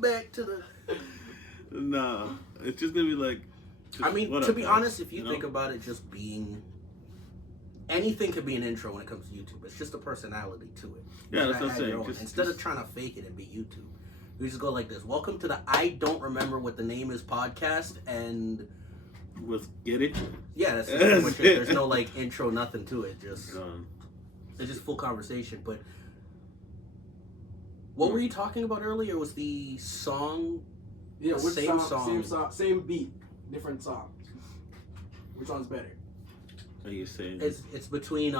Welcome back to the... Nah, it's just gonna be like... I mean, to be honest, if you think about it just being... Anything could be an intro when it comes to YouTube. It's just a personality to it. Yeah, that's what I'm saying. Instead of trying to fake it and be YouTube, we just go like this. Welcome to the I don't remember what the name is podcast, and... Let's get it. Yeah, that's just pretty much it. There's no, like, intro, nothing to it. Just It's just full conversation. But what were you talking about earlier? Was the song... Yeah, which song? Same beat, different song. Which one's better? Are you saying it's between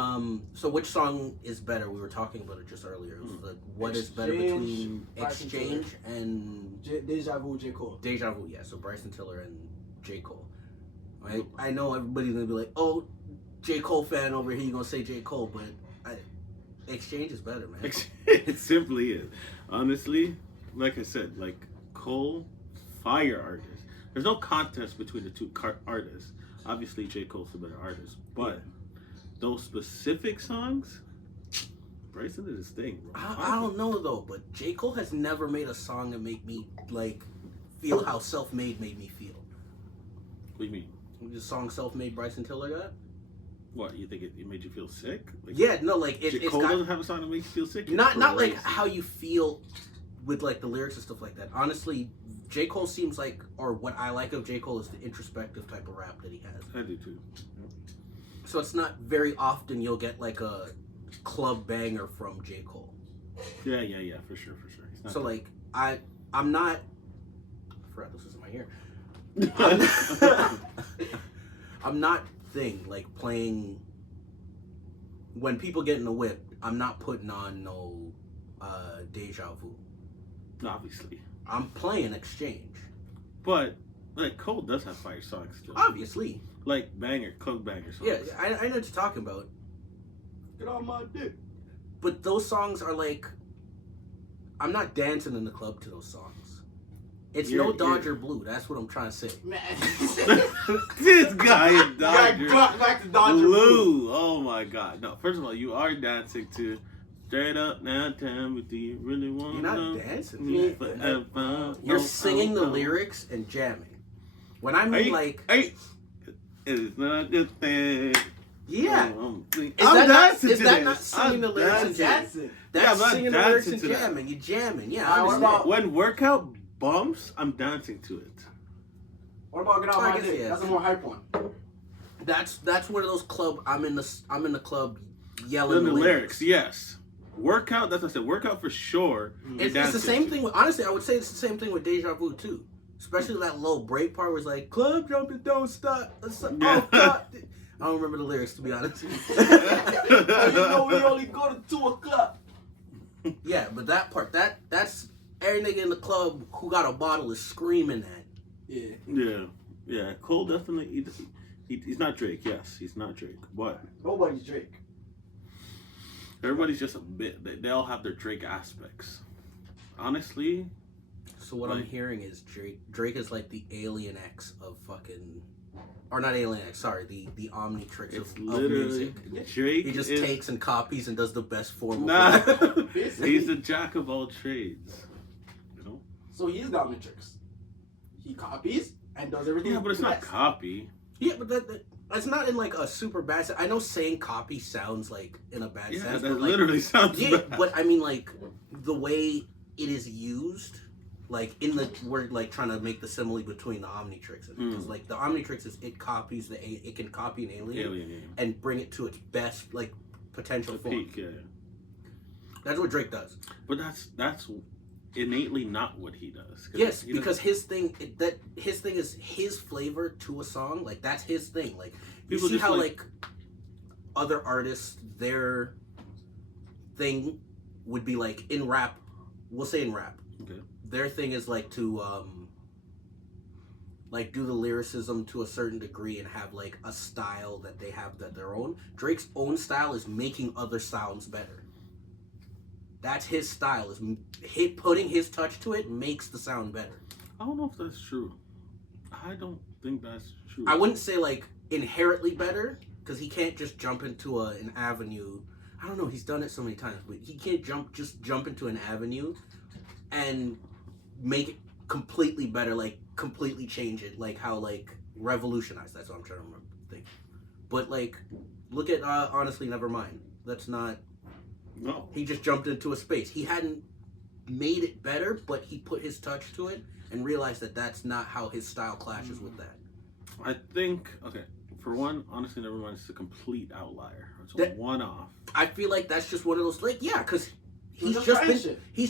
so which song is better? We were talking about it just earlier. It was what is better between Exchange and Deja Vu, J. Cole. Deja Vu, yeah. So Bryson Tiller and J. Cole. I know everybody's gonna be like, oh, J. Cole fan over here. You gonna say J. Cole, but Exchange is better, man. It simply is. Honestly, like I said, like Cole, fire artist. There's no contest between the two artists. Obviously, J. Cole's a better artist, but those specific songs, Bryson did his thing, bro. I don't know though, but J. Cole has never made a song that make me like feel how Self-Made made me feel. What do you mean? The song Self-Made Bryson Tiller got? What, you think it made you feel sick? Like, yeah, no, like J. Cole doesn't have a song that makes you feel sick. Not like how you feel with like the lyrics and stuff like that. Honestly, J. Cole seems like, or what I like of J. Cole is the introspective type of rap that he has. I do too. So it's not very often you'll get like a club banger from J. Cole. Yeah, for sure. So like I'm not. I forgot this was in my ear. I'm not playing when people get in the whip. I'm not putting on no Deja Vu. Obviously, I'm playing Exchange. But like Cole does have fire songs too. Obviously, like club banger songs. Yeah, I know what you're talking about. Get on my dick. But those songs are like, I'm not dancing in the club to those songs. It's no Dodger Blue. That's what I'm trying to say. Man. This guy is Dodger back to Dodger Blue. Oh my God. No, first of all, you are dancing to Straight Up Now. Tell me, do you really want to? You're not dancing. You're singing the lyrics and jamming. When I mean it's not a good thing. Yeah. Is that not singing the lyrics and jamming? That's singing the lyrics and jamming. You're jamming. Yeah. When workout bumps, I'm dancing to it. What about Get On My Dick? That's a more hype one. That's one of those club. I'm in the club yelling the lyrics. Yes. Workout. That's what I said. Workout for sure. It's the same thing. Honestly, I would say it's the same thing with Deja Vu too. Especially that low break part where it's like club jumping, don't stop. Oh God. I don't remember the lyrics, to be honest. You know we only go to 2 o'clock. Yeah, but that part, that's every nigga in the club who got a bottle is screaming that. Yeah. Cole definitely, he's not Drake. Yes, he's not Drake. But nobody's Drake. Everybody's just a bit. They all have their Drake aspects. Honestly. So what I'm hearing is Drake is like the Alien X of fucking... Or not Alien X, sorry, the Omnitrix of music. Drake he just takes and copies and does the best form. Nah, he's the jack of all trades. You know. So he's the Omnitrix. He copies and does everything. Yeah, but it's not copy. Yeah, but that's not in like a super bad sense. I know saying copy sounds like in a bad sense. Yeah, that but literally sounds bad. But I mean like the way it is used. Like we're like trying to make the simile between the Omnitrix because like the Omnitrix is it can copy an alien and bring it to its best like potential form. Peak, yeah. That's what Drake does. But that's innately not what he does. Yes, because his thing is his flavor to a song. Like that's his thing. Like you see how like other artists their thing would be like in rap. We'll say in rap. Okay. Their thing is like to like do the lyricism to a certain degree and have like a style that they have that their own. Drake's own style is making other sounds better. That's his style. Is putting his touch to it makes the sound better. I don't know if that's true. I don't think that's true. I wouldn't say like inherently better because he can't just jump into an avenue. I don't know. He's done it so many times, but he can't jump into an avenue and make it completely better, like completely change it, like how like revolutionize. That's what I'm trying to remember. Think. But like, look at Honestly Nevermind. That's not. No. He just jumped into a space. He hadn't made it better, but he put his touch to it and realized that that's not how his style clashes with that. I think, okay, for one, Honestly Nevermind is a complete outlier. It's a one-off. I feel like that's just one of those, like, yeah, because he's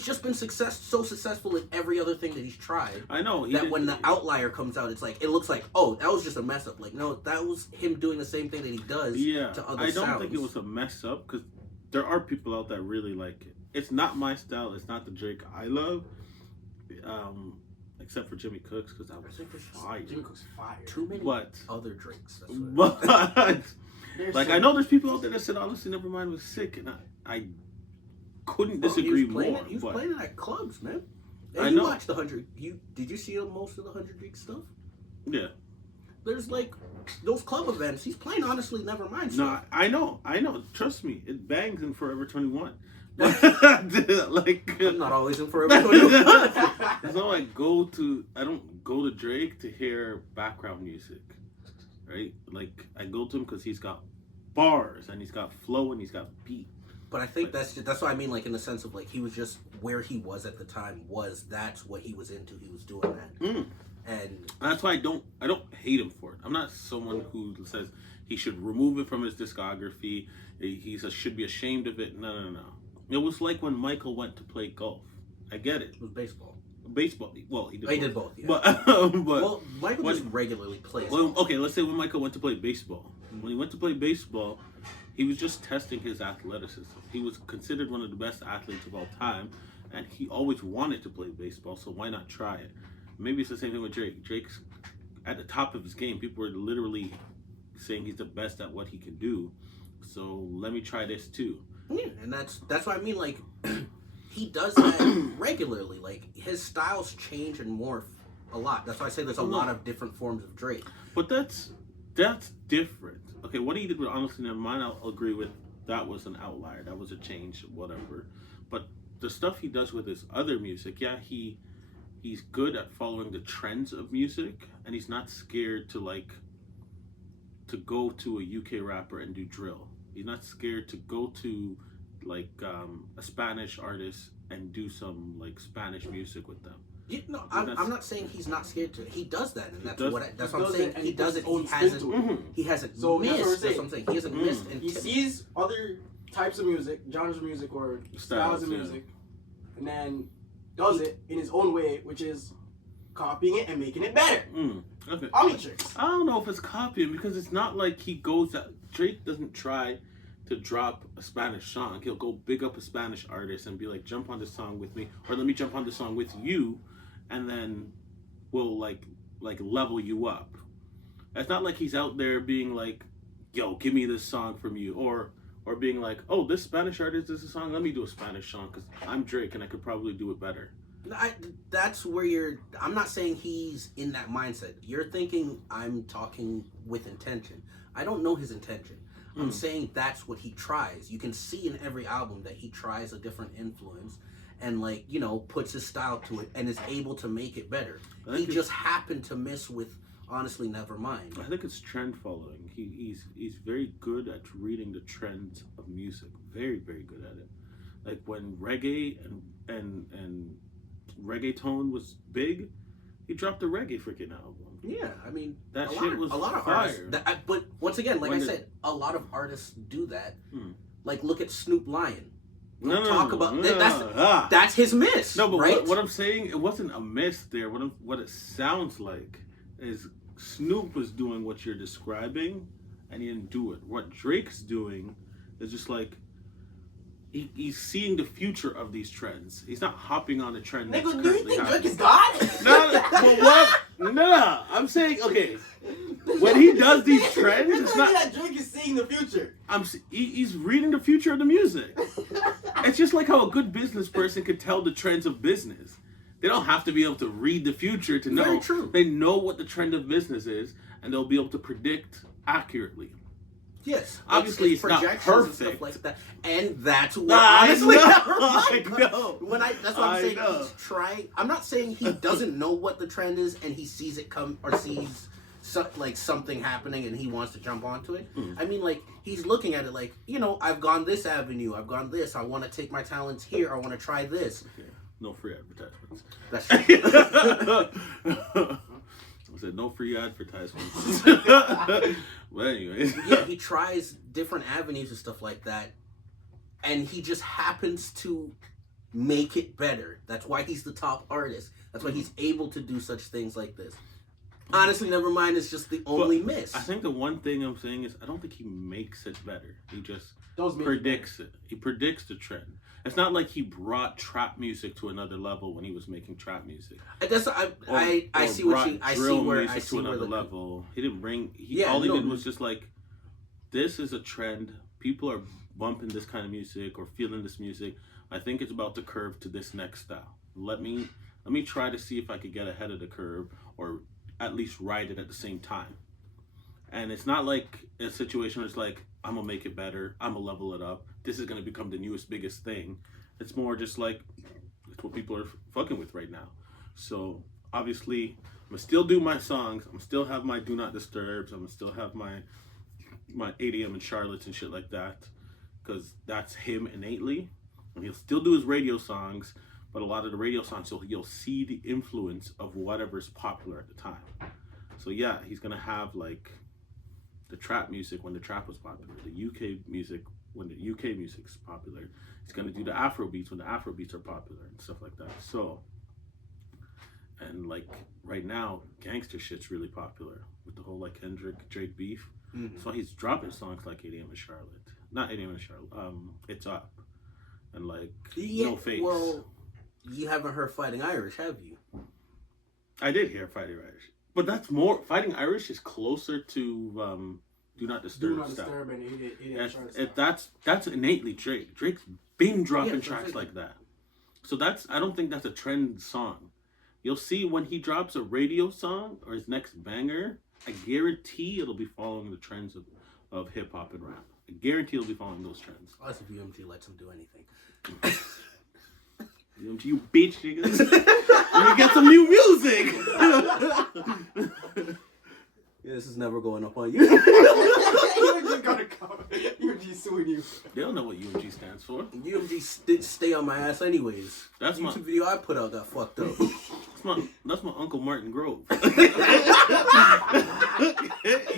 just been so successful in every other thing that he's tried. I know. When the outlier comes out, it's like, it looks like, oh, that was just a mess up. Like, no, that was him doing the same thing that he does to other I don't sounds. think it was a mess up, because there are people out there really like it. It's not my style. It's not the Drake I love. Except for Jimmy Cooks, because that was fire. Jimmy Cooks fire. Too many other Drakes. But like, I know there's people out there that said Honestly Nevermind was sick, and I couldn't disagree more. He was playing it at clubs, man. And I you know. watched the 100. Did you see most of the 100 Drake stuff? Yeah. There's like those club events. He's playing Honestly Nevermind. No, I know. Trust me, it bangs in Forever 21. Like, I'm not always in Forever 21. It's not like I don't go to Drake to hear background music, right? Like, I go to him because he's got bars and he's got flow and he's got beat. But I think that's what I mean, like, in the sense of like he was just where he was at the time. That's what he was into. He was doing that. And that's why I don't hate him for it. I'm not someone who says he should remove it from his discography. He should be ashamed of it. No. It was like when Michael went to play golf. I get it. It was baseball. Baseball. Well, he did both. Yeah. But Michael just regularly plays. Well, okay, let's say when Michael went to play baseball. When he went to play baseball, he was just testing his athleticism. He was considered one of the best athletes of all time, and he always wanted to play baseball, so why not try it? Maybe it's the same thing with Drake. Drake's at the top of his game. People are literally saying he's the best at what he can do, so let me try this too. Yeah, and that's what I mean. Like, he does that regularly. Like, his styles change and morph a lot. That's why I say there's a lot of different forms of Drake. But that's different. Okay, what he did with Honestly Nevermind, I'll agree with. That was an outlier. That was a change, whatever. But the stuff he does with his other music, yeah, he's good at following the trends of music, and he's not scared to go to a UK rapper and do drill. He's not scared to go to a Spanish artist and do some like Spanish music with them. Yeah, no, I'm not saying he's not scared to. He does that, and that's what I'm saying. He does it. He hasn't missed. That's what I'm saying. He hasn't missed. And he sees other types of music, genres of music, or styles of music, and then does it in his own way, which is copying it and making it better. Okay. Omnitrix. I don't know if it's copying, because it's not like he goes out. Drake doesn't try to drop a Spanish song. He'll go big up a Spanish artist and be like, jump on this song with me, or let me jump on this song with you, and then we'll like level you up. It's not like he's out there being like, yo, give me this song from you, or being like, oh, this Spanish artist does a song, let me do a Spanish song because I'm Drake and I could probably do it better. That's where I'm not saying he's in that mindset. You're thinking I'm talking with intention. I don't know his intention. I'm saying that's what he tries. You can see in every album that he tries a different influence and puts his style to it and is able to make it better. He just happened to miss with Honestly Nevermind. I think it's trend following. He's very good at reading the trends of music. Very, very good at it. Like when reggae and reggaeton was big, he dropped a reggae freaking album. Yeah, I mean, that shit was a lot of artists. But once again, like I said, a lot of artists do that. Like, look at Snoop Lion. That's his miss. No, but right? what I'm saying, it wasn't a miss there. What it sounds like is Snoop was doing what you're describing, and he didn't do it. What Drake's doing is just like, he's seeing the future of these trends. He's not hopping on a trend. Nigga, do you think Drake is God? No, I'm saying, okay, when he does these trends, it's not that Drake is seeing the future. He's reading the future of the music. It's just like how a good business person could tell the trends of business. They don't have to be able to read the future to know. Very true. They know what the trend of business is, and they'll be able to predict accurately. Yes, obviously it's not perfect and stuff like that, and that's what honestly. When that's what I'm saying. He's trying. I'm not saying he doesn't know what the trend is and he sees it come or sees something happening and he wants to jump onto it. I mean, like he's looking at it like, you know, I've gone this avenue, I've gone this. I want to take my talents here. I want to try this. Okay. No free advertisements. That's true. I said no free advertisements. But anyways. Yeah, he tries different avenues and stuff like that. And he just happens to make it better. That's why he's the top artist. That's why he's able to do such things like this. Honestly, Nevermind is just the only miss. I think the one thing I'm saying is I don't think he makes it better. He just Those predicts it. He predicts the trend. It's not like he brought trap music to another level when he was making trap music. I see what you I see where I see to another where level. He didn't bring. All he did was just like, this is a trend. People are bumping this kind of music or feeling this music. I think it's about to curve to this next style. Let me try to see if I could get ahead of the curve or at least ride it at the same time. And it's not like a situation where it's like, I'm gonna make it better, I'm gonna level it up, this is gonna become the newest biggest thing. It's more just like, it's what people are fucking with right now. So obviously I'm gonna still do my songs, I'm gonna still have my Do Not Disturbs, I'm gonna still have my 8 AM and Charlotte's and shit like that, because that's him innately. And he'll still do his radio songs, but a lot of the radio songs, you'll see the influence of whatever's popular at the time. So yeah, he's gonna have like the trap music when the trap was popular, the UK music when the UK music's popular. He's gonna do the Afro beats when the Afro beats are popular and stuff like that. So, and like right now, gangster shit's really popular with the whole like Kendrick Drake beef. Mm-hmm. So he's dropping songs like 8 AM and Charlotte, not 8 AM and Charlotte. It's Up, and like No Face. Well, you haven't heard Fighting Irish, have you? I did hear Fighting Irish. But that's more, Fighting Irish is closer to Do Not Disturb. Do Not Disturb and that's innately Drake. Drake's been dropping tracks like that. So I don't think that's a trend song. You'll see when he drops a radio song or his next banger, I guarantee it'll be following the trends of hip hop and rap. I guarantee it'll be following those trends. Unless if UMG lets him do anything. UMG, you bitch, nigga. Let me get some new music. Yeah, this is never going up on you. UMG gonna come. UMG suing you. They don't know what UMG stands for. UMG stay on my ass anyways. That's YouTube video I put out got fucked up. That's my Uncle Martin Grove.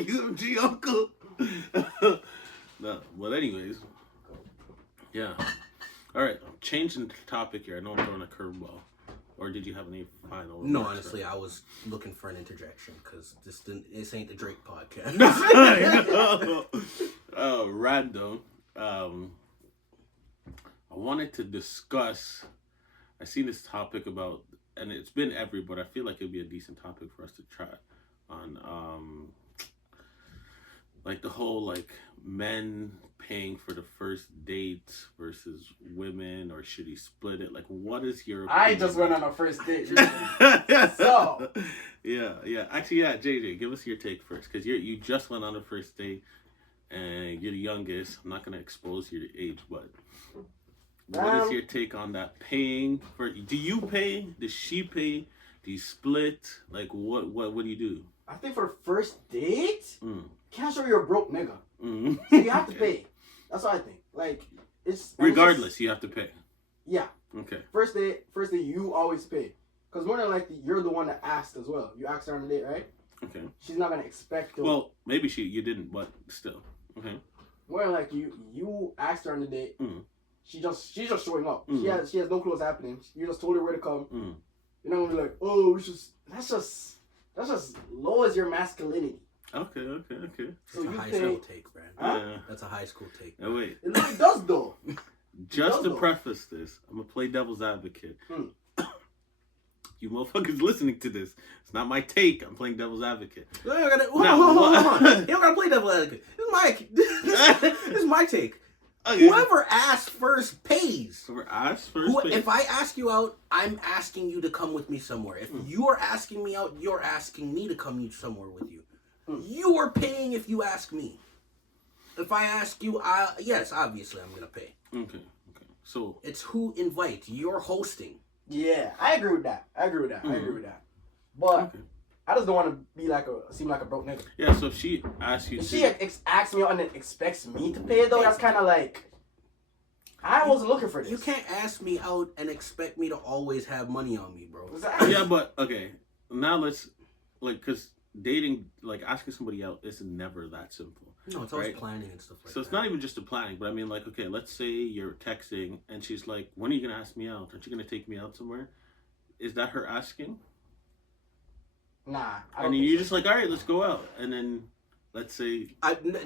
UMG uncle. No, but anyways. Yeah. All right, I'm changing the topic here. I know I'm throwing a curveball. Or did you have any final remarks? No, honestly, I was looking for an interjection because this ain't the Drake podcast. Random. I wanted to discuss. I seen this topic about, and it's been but I feel like it'd be a decent topic for us to try on. Like the whole like men paying for the first date versus women, or should he split it? Like, what is your opinion? I just went on a first date. So yeah. Actually, yeah, JJ, give us your take first, because you just went on a first date and you're the youngest. I'm not gonna expose your age, but what is your take on that? Paying for? Do you pay? Does she pay? Do you split? Like, what do you do? I think for first date, can't show you're a broke nigga. Mm. So you have to pay. That's what I think. Like, it's regardless, you have to pay. Yeah. Okay. First date, you always pay, because more than likely you're the one that asked as well. You asked her on the date, right? Okay. She's not gonna expect to. Well, maybe you didn't, but still. Okay. More than like you asked her on the date. She's just showing up. She has no clues happening. You just told her where to come. You're not gonna be like, oh, that's just lowers your masculinity. Okay. That's a high school take, Brad. Yeah. That's a high school take. Oh, wait. It really does, though. Just to preface this, I'm going to play devil's advocate. You motherfuckers listening to this, it's not my take. I'm playing devil's advocate. Hold on. You don't got to play devil's advocate. This is my take. Okay. Whoever asks first pays. Whoever asks first pays. If I ask you out, I'm asking you to come with me somewhere. If you are asking me out, you're asking me to come somewhere with you. You are paying if you ask me. If I ask you, yes, obviously I'm gonna pay. Okay. So it's who invites. You're hosting. Yeah, I agree with that. But I just don't want to seem like a broke nigga. Yeah. So if she asks you, if she asks me out and then expects me to pay, though, that's kind of like. I wasn't looking for this. You can't ask me out and expect me to always have money on me, bro. Exactly. Yeah, but okay. Now let's because dating, asking somebody out, is never that simple. No, it's always planning and stuff like that. So it's not even just the planning, but I mean, okay, let's say you're texting and she's like, "When are you gonna ask me out? Aren't you gonna take me out somewhere?" Is that her asking? Nah. And you're just like, "All right, let's go out," and then. Let's say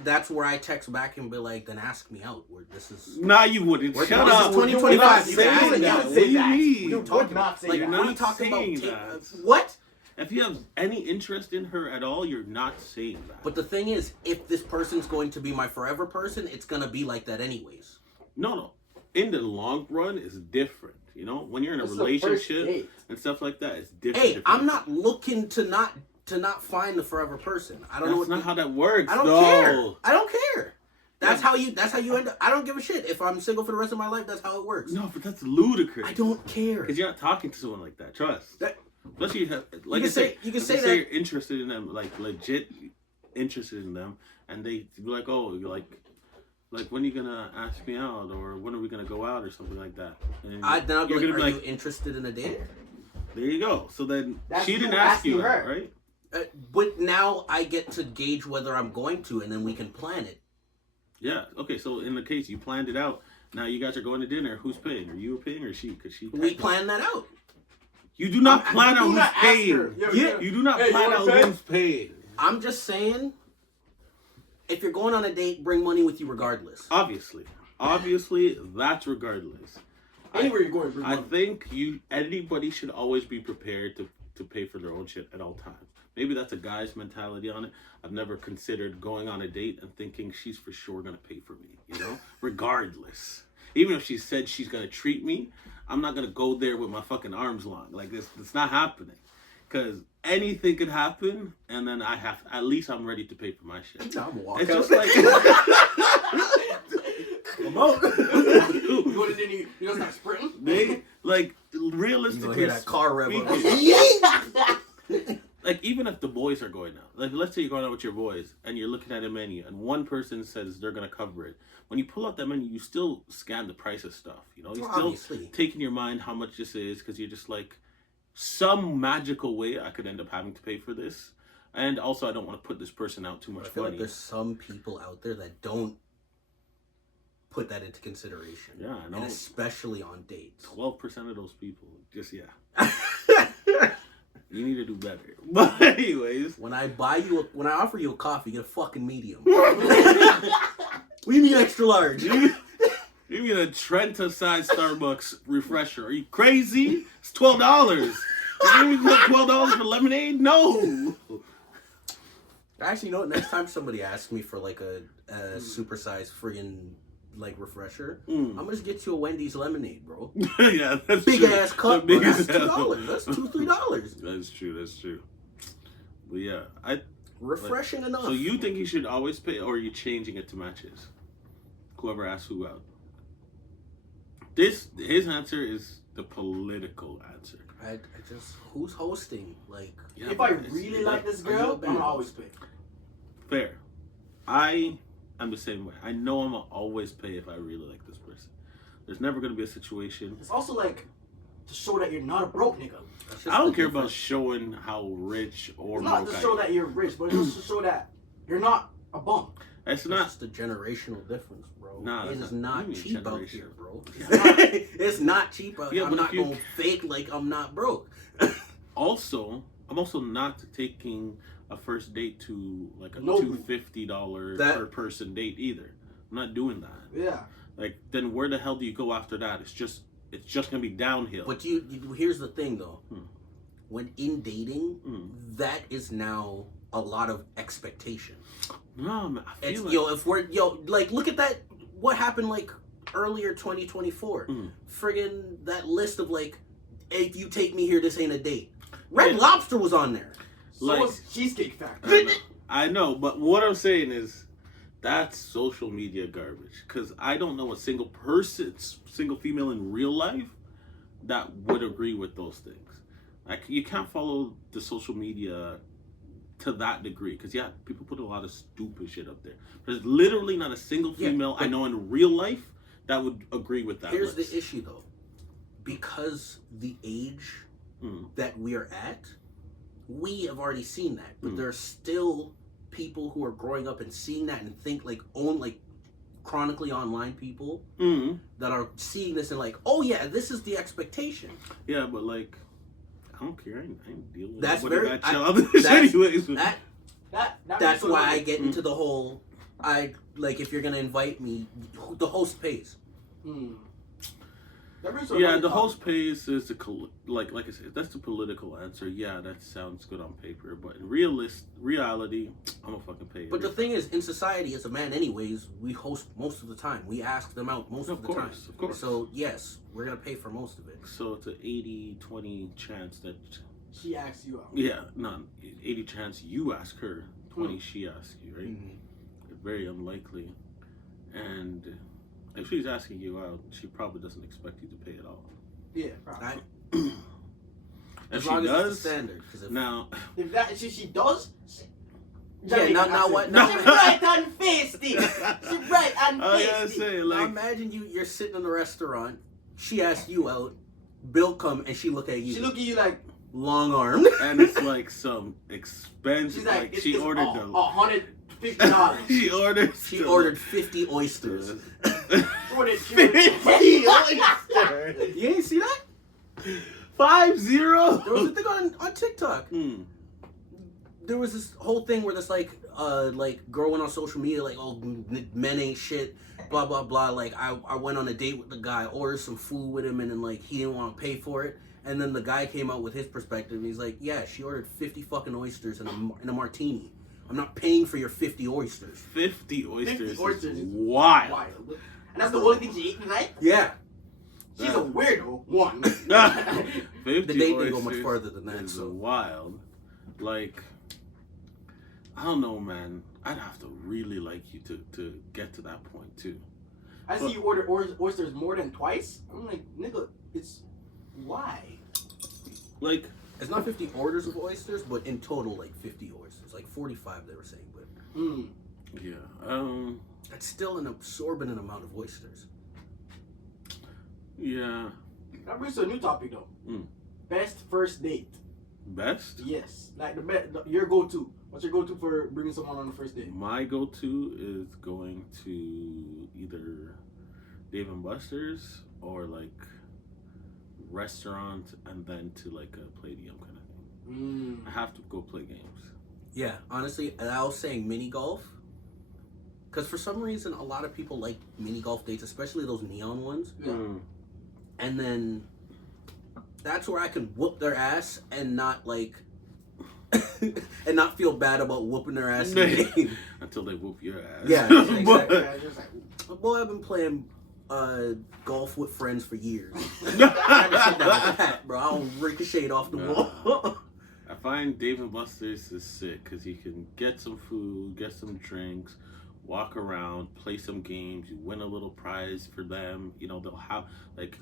that's where I text back and be like, then ask me out. Where this is. Nah, you wouldn't. Shut up. 2025. You would not say that. You would not say that. You're not talking about what? If you have any interest in her at all, you're not saying that. But the thing is, if this person's going to be my forever person, it's gonna be like that anyways. No. In the long run, it's different. You know, when you're in a relationship and stuff like that, it's different. Hey, I'm not looking to not find the forever person. I don't know. That's not how that works. I don't care. I don't care. That's how you end up. I don't give a shit. If I'm single for the rest of my life, that's how it works. No, but that's ludicrous. I don't care. Because you're not talking to someone like that. Trust. Especially, you can say that you're interested in them, legit interested in them, and they be like, "Oh, you're like when are you gonna ask me out, or when are we gonna go out, or something like that." And are you interested in a date? There you go. So then she didn't ask you out, right? But now I get to gauge whether I'm going to, and then we can plan it. Yeah. Okay. So in the case you planned it out, now you guys are going to dinner. Who's paying? Are you paying or she? Because she. We planned that out. You do not plan out who's paying. Yeah. You do not plan out who's paying. I'm just saying, if you're going on a date, bring money with you regardless. Obviously, that's regardless. Anywhere you're going, bring money. I think anybody should always be prepared to pay for their own shit at all times. Maybe that's a guy's mentality on it. I've never considered going on a date and thinking she's for sure going to pay for me, regardless. Even if she said she's going to treat me, I'm not going to go there with my fucking arms long. It's not happening. Because anything could happen, and then at least I'm ready to pay for my shit. I'm walking. It's just like... Come on. You go to dinner, you don't start sprinting? Realistically, you hear that car rev even if the boys are going out, let's say you're going out with your boys and you're looking at a menu and one person says they're going to cover it. When you pull out that menu, you still scan the price of stuff. You're still obviously taking your mind how much this is, because you're just like, some magical way I could end up having to pay for this. And also, I don't want to put this person out too much money. I feel like money. there's some people out there that don't put that into consideration. Yeah, I know. And especially on dates. 12% of those people, you need to do better. But anyways, when I offer you a coffee, you get a fucking medium. We mean extra large. You mean a Trenta-sized Starbucks refresher? Are you crazy? It's $12. You put $12 for lemonade? No. Actually, next time somebody asks me for a supersized friggin' refresher, I'm gonna just get you a Wendy's lemonade, bro. Yeah, that's big true. ass cup. Bro. That's $2. That's $2-3. That's true. But yeah, refreshing enough. So you think he should always pay, or are you changing it to matches? Whoever asks who out. His answer is the political answer. I just who's hosting? If I really like this girl, I'm gonna always pay. Fair. I am the same way. I know I'm gonna always pay if I really like this person. There's never gonna be a situation. It's also to show that you're not a broke nigga. I don't care about showing how rich or broke. It's not to show that you're rich, but it's just to show that you're not a bum. It's not just a generational difference, bro. Nah, it is not cheap out here, bro. It's not cheap out here. I'm not gonna fake like I'm not broke. Also, I'm also not taking a first date to a $250 per person date either. I'm not doing that. Yeah. Then where the hell do you go after that? It's just gonna be downhill. But here's the thing though. When in dating, that is now a lot of expectation. No, man, I feel look at that. What happened earlier 2024? Friggin' that list of if you take me here, this ain't a date. Red Lobster was on there. So was Cheesecake Factory. I know, but what I'm saying is That's social media garbage. Because I don't know a single female in real life that would agree with those things. Like, you can't follow the social media to that degree. Because, yeah, people put a lot of stupid shit up there. There's literally not a single female I know in real life that would agree with that. Here's the issue, though. Because the age that we are at, we have already seen that. But there are still people who are growing up and seeing that and think chronically online people that are seeing this and like, oh yeah, this is the expectation. Yeah, but like, I don't care. I ain't dealing with that's that. Very, Anyways. That's why I get into the whole, if you're gonna invite me, the host pays. Yeah, the host pays is like I said, that's the political answer. Yeah, that sounds good on paper, but in reality, I'm gonna fucking pay. But the thing is, in society, as a man, anyways, we host most of the time. We ask them out most of the time. Of course. So yes, we're gonna pay for most of it. So it's an 80-20 chance that she asks you out. Yeah, 80 chance you ask her, 20 she asks you, right? Very unlikely, and. If she's asking you out, she probably doesn't expect you to pay at all. Yeah, probably. As long as it's the standard. Now, if she does. Yeah, not what? No. She bright and feisty. She bright and feisty. Now imagine you're sitting in a restaurant. She asks you out. Bill come and she look at you. She look at you like long armed, and it's like some expensive. She's like she ordered $150. She ordered 50 oysters. 50 oysters. You ain't see that? 50. There was a thing on TikTok. There was this whole thing where this like girl went on social media like, oh, men ain't shit, blah blah blah. Like I went on a date with the guy, ordered some food with him, and then like he didn't want to pay for it. And then the guy came out with his perspective. And he's like, yeah, she ordered 50 fucking oysters and a martini. I'm not paying for your 50 oysters. 50 oysters. 50 oysters is wild. And that's the only thing she ate tonight? Yeah. She's a weirdo. One. 50 the date didn't go much further than that. So wild. Like, I don't know, man. I'd have to really like you to get to that point too. I see you order oysters more than twice. I'm like, nigga, it's why? Like, it's not 50 orders of oysters, but in total, like 50 oysters, like 45 they were saying. But yeah, that's still an absorbent amount of oysters. Yeah. That brings to a new topic though. Best first date. Best? Yes, like your go-to. What's your go-to for bringing someone on the first date? My go-to is going to either Dave & Buster's or like restaurant and then to like a Palladium kind of thing. I have to go play games. Yeah, honestly, I was saying mini golf. Because for some reason, a lot of people like mini golf dates, especially those neon ones. And then that's where I can whoop their ass and not like, and not feel bad about whooping their ass in the game. Until they whoop your ass. Yeah, exactly. Boy, I've been playing golf with friends for years. I just sit down with the hat, bro. I don't ricochet off the wall. I find Dave & Buster's is sick because you can get some food, get some drinks, walk around, play some games. You win a little prize for them. You know, they'll have, like,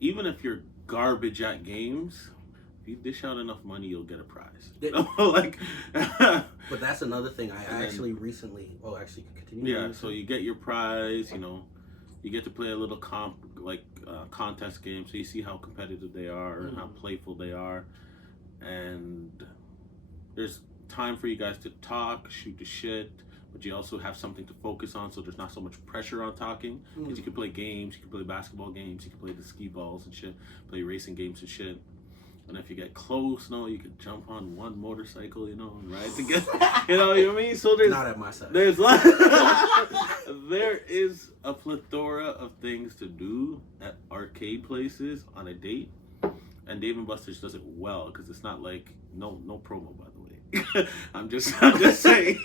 even if you're garbage at games, if you dish out enough money, you'll get a prize. You know? Like, but that's another thing. I actually recently, continue. Yeah, so you get your prize, you know, you get to play a little contest game, so you see how competitive they are and how playful they are. And there's time for you guys to talk, shoot the shit, but you also have something to focus on, so there's not so much pressure on talking. Because you can play games, you can play basketball games, you can play the skee balls and shit, play racing games and shit. And if you get close, you can jump on one motorcycle, and ride together. You know what I mean? So there's not at my side. There is a plethora of things to do at arcade places on a date, and Dave & Buster's does it well because it's not like no promo, by the way. I'm just saying.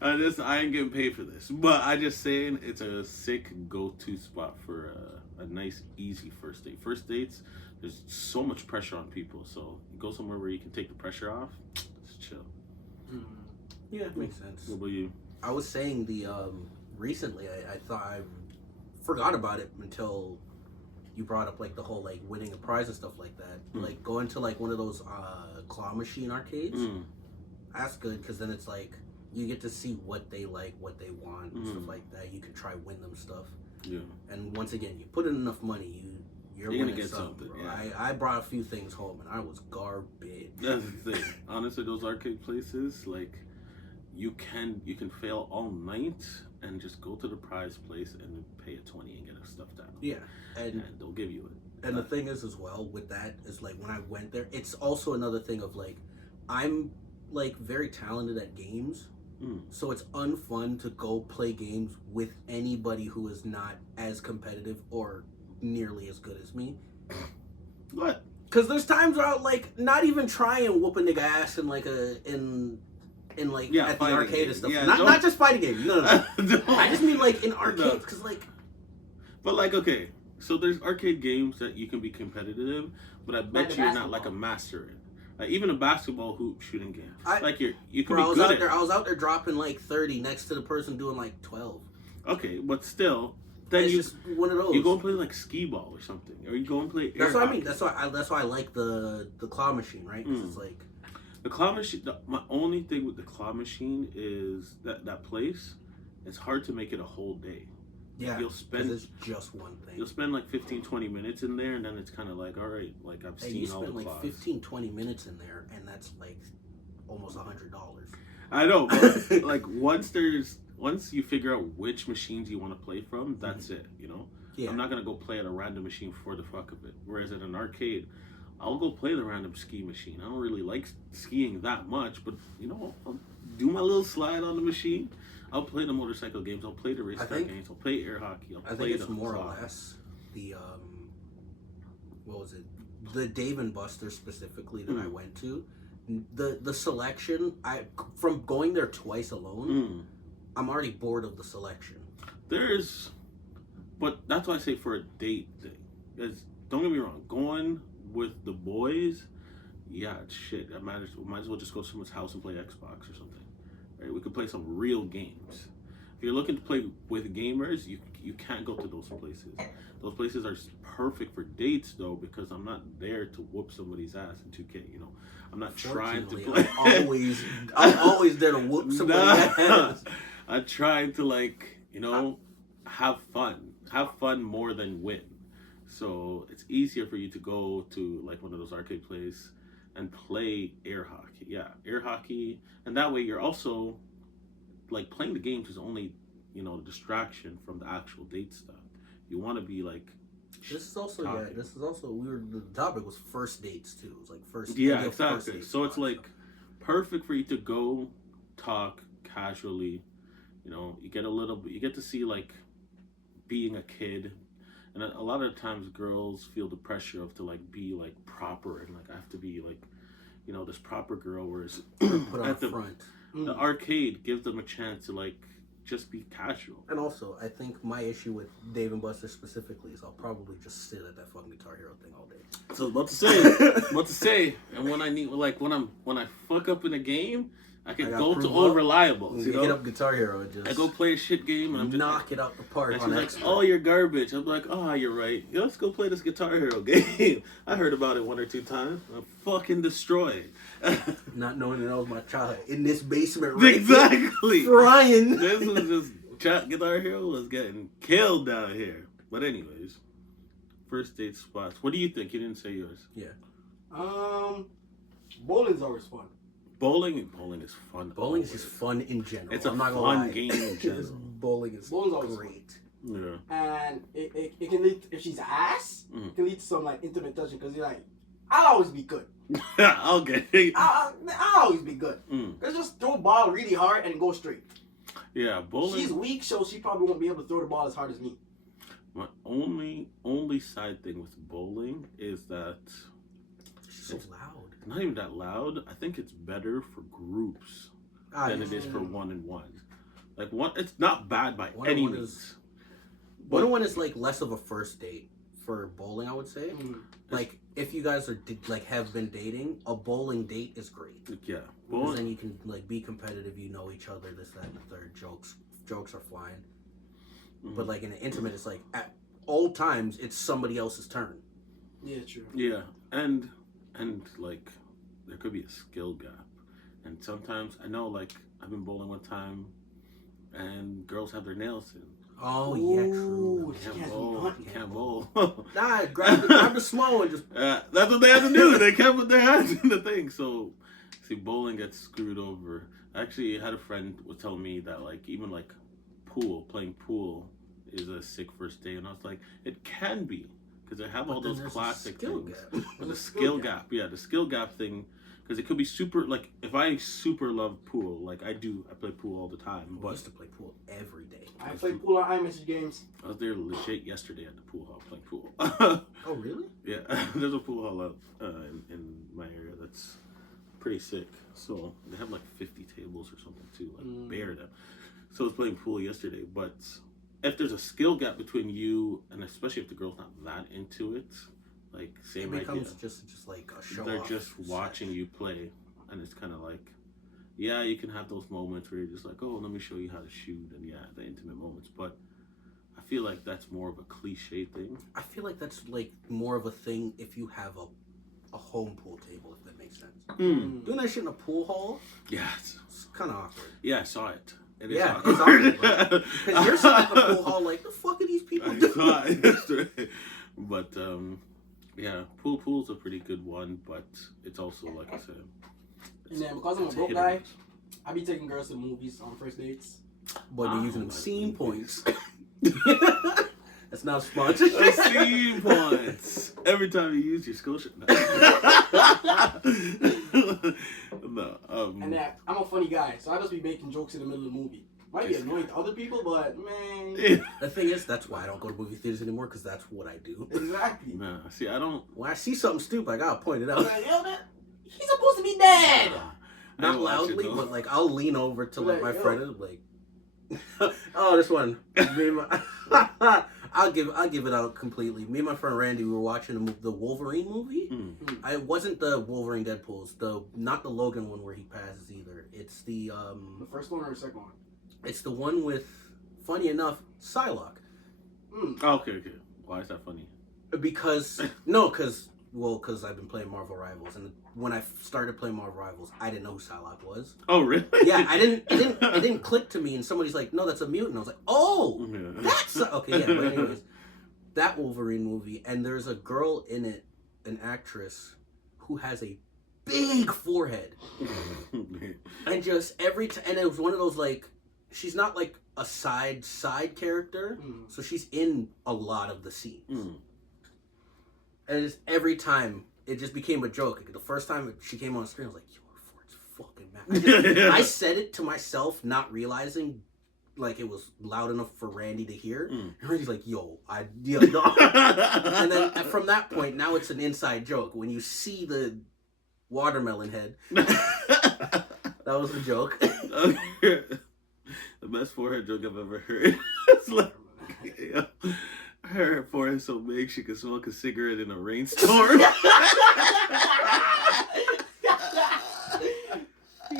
I ain't getting paid for this, but I just saying it's a sick go-to spot for a nice, easy first date. First dates, there's so much pressure on people, so you go somewhere where you can take the pressure off. Just chill. Yeah, it makes sense. What about you? I was saying recently I thought I forgot about it until you brought up like the whole like winning a prize and stuff like that. Like going to like one of those claw machine arcades. That's good because then it's like you get to see what they like, what they want, and stuff like that. You can try win them stuff. Yeah. And once again, you put in enough money, you're gonna winning get something. yeah. I brought a few things home and I was garbage. That's the thing. Honestly, those arcade places, like, you can fail all night and just go to the prize place and pay a 20 and get a stuffed animal. Yeah, and they'll give you it. And the thing is, as well, with that is like when I went there, it's also another thing of like I'm like very talented at games. So it's unfun to go play games with anybody who is not as competitive or nearly as good as me. What? Because there's times where I'll like not even try and whoop a nigga ass in like at the arcade and stuff. Yeah, not just fighting games. No. I just mean like in arcades because like. But like okay, so there's arcade games that you can be competitive, but I bet you're not like a master in. Like even a basketball hoop shooting game, you can be good at. I was out there dropping like 30 next to the person doing like 12. Okay, but still, then it's just one of those. You go and play like skee ball or something, or you go and play. That's what I mean. That's why I like the claw machine, right? Because it's like the claw machine. My only thing with the claw machine is that place. It's hard to make it a whole day. Yeah, you'll spend it's just one thing. You'll spend like 15-20 minutes in there, and then it's kind of like, all right, like I've seen all the claws. You spend like 15-20 minutes in there, and that's like almost $100. I know, but like once you figure out which machines you want to play from, that's it. You know, I'm not gonna go play at a random machine for the fuck of it. Whereas at an arcade, I'll go play the random ski machine. I don't really like skiing that much, but you know, I'll do my little slide on the machine. I'll play the motorcycle games. I'll play the race car games. I'll play air hockey. I think it's more or less the what was it? The Dave and Buster specifically that I went to. The selection. From going there twice alone, I'm already bored of the selection. But that's why I say for a date thing. Because don't get me wrong, going with the boys, yeah, it's shit. I might as well just go to someone's house and play Xbox or something. Right? We could play some real games. If you're looking to play with gamers, you can't go to those places. Those places are perfect for dates though, because I'm not there to whoop somebody's ass in 2K. You know, I'm not trying to play. I'm always there to whoop somebody's ass. I'm trying to have fun more than win. So it's easier for you to go to like one of those arcade places and play air hockey. Yeah, air hockey. And that way you're also, like, playing the games is only, a distraction from the actual date stuff. You want to be, like, the topic was first dates, too. It was, like, first dates. Yeah, exactly. So it's, like, perfect for you to go talk casually. You get to see, like, being a kid. And a lot of times girls feel the pressure of to like be like proper and like I have to be like, this proper girl, whereas at the arcade gives them a chance to like just be casual. And also, I think my issue with Dave and Buster specifically is I'll probably just sit at that fucking Guitar Hero thing all day. So I was about to say, and when I fuck up in a game, I can go to all reliables. Get up Guitar Hero and just I go play a shit game and I'm just knock it out the park. And she's like, "Oh, you're garbage." I'm like, "Oh, you're right. Let's go play this Guitar Hero game." I heard about it 1 or 2 times. I'm fucking destroyed. Not knowing that I was my child in this basement. Right exactly. Crying. This was just Guitar Hero was getting killed down here. But anyways, first date spots. What do you think? You didn't say yours. Yeah. Bowling's always fun. Bowling is fun. Bowling is just fun in general. It's a fun game in general. Bowling's always great. Yeah. And it can lead, if she's ass, it can lead to some like intimate touching because you're like, I'll always be good. Okay. I'll always be good. Let's just throw a ball really hard and go straight. Yeah, bowling. She's weak, so she probably won't be able to throw the ball as hard as me. My only side thing with bowling is that it's so loud. Not even that loud. I think it's better for groups than it is for 1-on-1. Like it's not bad by any means. 1-on-1 is like less of a first date for bowling, I would say. Like if you guys are like have been dating, a bowling date is great. Yeah, because then you can like be competitive. You know each other. This, that, and the third. Jokes are flying. Mm-hmm. But like in an intimate, it's like at all times it's somebody else's turn. Yeah, true. Yeah, and like there could be a skill gap, and sometimes I know like I've been bowling one time, and girls have their nails in. Oh yeah, true. You can't bowl. Nah, grab the slow and just. That's what they have to do. They can't put their hands in the thing. So, see, bowling gets screwed over. I actually had a friend was telling me that like even like playing pool is a sick first day, and I was like, it can be because they have all those classic things. The skill gap, yeah, the skill gap thing. Because it could be super, like, if I super love pool, like I play pool all the time. I used to play pool every day. I play pool on iMessage games. I was there legit yesterday at the pool hall playing pool. Oh, really? Yeah, there's a pool hall in my area that's pretty sick. So they have like 50 tables or something too, like bare them. So I was playing pool yesterday, but if there's a skill gap between you, and especially if the girl's not that into it, like same idea. It becomes just like a show. They're just watching you play, and it's kind of like, yeah, you can have those moments where you're just like, oh, let me show you how to shoot, and yeah, the intimate moments. But I feel like that's more of a cliche thing. I feel like that's like more of a thing if you have a home pool table, if that makes sense. Doing that shit in a pool hall, yeah, it's kind of awkward. Yeah, I saw it. It is awkward. Because you're sitting at the pool hall like, the fuck are these people doing? I saw it yesterday. But yeah, pool's a pretty good one, but it's also, like I said, and then because I'm a broke guy, I be taking girls to movies on first dates. But they're using scene points. That's not sponsored. Scene points. Every time you use your Scotia. No. And then I'm a funny guy, so I just be making jokes in the middle of the movie. Might be annoying to other people, but man. The thing is, that's why I don't go to movie theaters anymore, because that's what I do. Exactly. Nah, see, I don't. When I see something stupid, I gotta point it out. Like, yo, man, he's supposed to be dead. Not loudly, but like I'll lean over to like my friend and like, oh, this one. I'll give it out completely. Me and my friend Randy, we were watching the Wolverine movie. It wasn't the Wolverine Deadpool's, not the Logan one where he passes either. It's the first one or the second one. It's the one with, funny enough, Psylocke. Okay. Why is that funny? Because I've been playing Marvel Rivals, and when I started playing Marvel Rivals, I didn't know who Psylocke was. Oh, really? Yeah, it didn't click to me, and somebody's like, "No, that's a mutant." I was like, "Oh, that's okay." Yeah, but anyways, that Wolverine movie, and there's a girl in it, an actress, who has a big forehead, and just and it was one of those like, she's not like a side character, so she's in a lot of the scenes. And just every time, it just became a joke. Like, the first time she came on screen, I was like, yo, her forehead's fucking mad. I said it to myself, not realizing, like, it was loud enough for Randy to hear. And Randy's like, yo. And then from that point, now it's an inside joke. When you see the watermelon head, that was a joke. The best forehead joke I've ever heard. It's like, yeah. Her forehead so big she could smoke a cigarette in a rainstorm.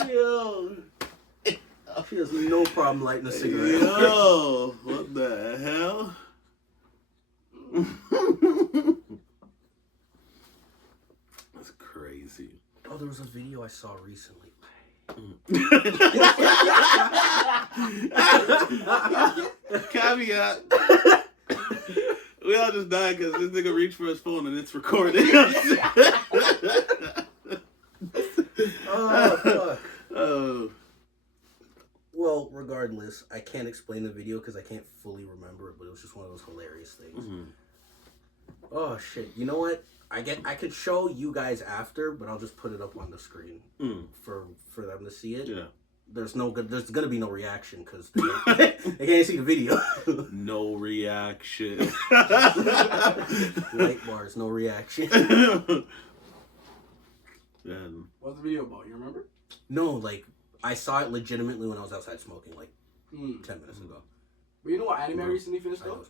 Yo. She has no problem lighting a cigarette. Yo, what the hell? That's crazy. Oh, there was a video I saw recently. Caveat. We all just died because this nigga reached for his phone and it's recording. Oh, fuck. Oh. Well, regardless, I can't explain the video because I can't fully remember it, but it was just one of those hilarious things. Oh, shit. You know what? I could show you guys after, but I'll just put it up on the screen for them to see it. Yeah. There's gonna be no reaction because they can't see the video. No reaction. Light bars, no reaction. What's the video about? You remember? No, like I saw it legitimately when I was outside smoking, like 10 minutes ago. But you know what anime I recently finished though?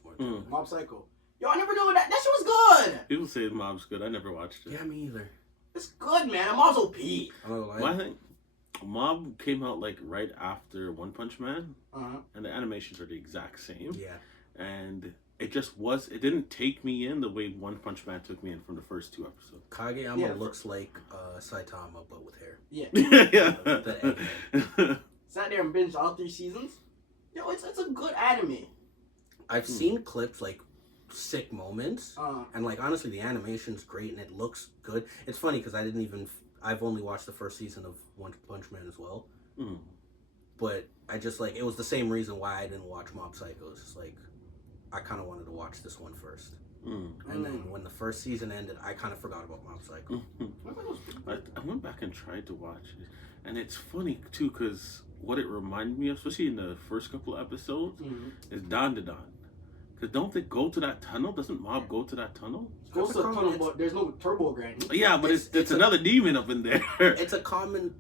Mob Psycho. Yo, I never knew that. That shit was good. People say Mob's good. I never watched it. Yeah, me either. It's good, man. Mob's OP. I'm not gonna lie. Well, I think Mob came out like right after One Punch Man, Uh-huh. and the animations are the exact same. Yeah. And it didn't take me in the way One Punch Man took me in from the first 2 episodes. Kageyama looks like Saitama, but with hair. Yeah. Yeah. Sat there and binged all 3 seasons. Yo, it's a good anime. I've seen clips like sick moments, Uh, and like honestly, the animation's great and it looks good. It's funny because I've only watched the first season of One Punch Man as well, but I just like it was the same reason why I didn't watch Mob Psycho. It's just like I kind of wanted to watch this one first, and then when the first season ended, I kind of forgot about Mob Psycho. I went back and tried to watch it, and it's funny too because what it reminded me of, especially in the first couple of episodes, is Don. Because don't they go to that tunnel? Doesn't Mob go to that tunnel? goes to the tunnel, but there's no turbo granny. Yeah, but it's another demon up in there. It's a common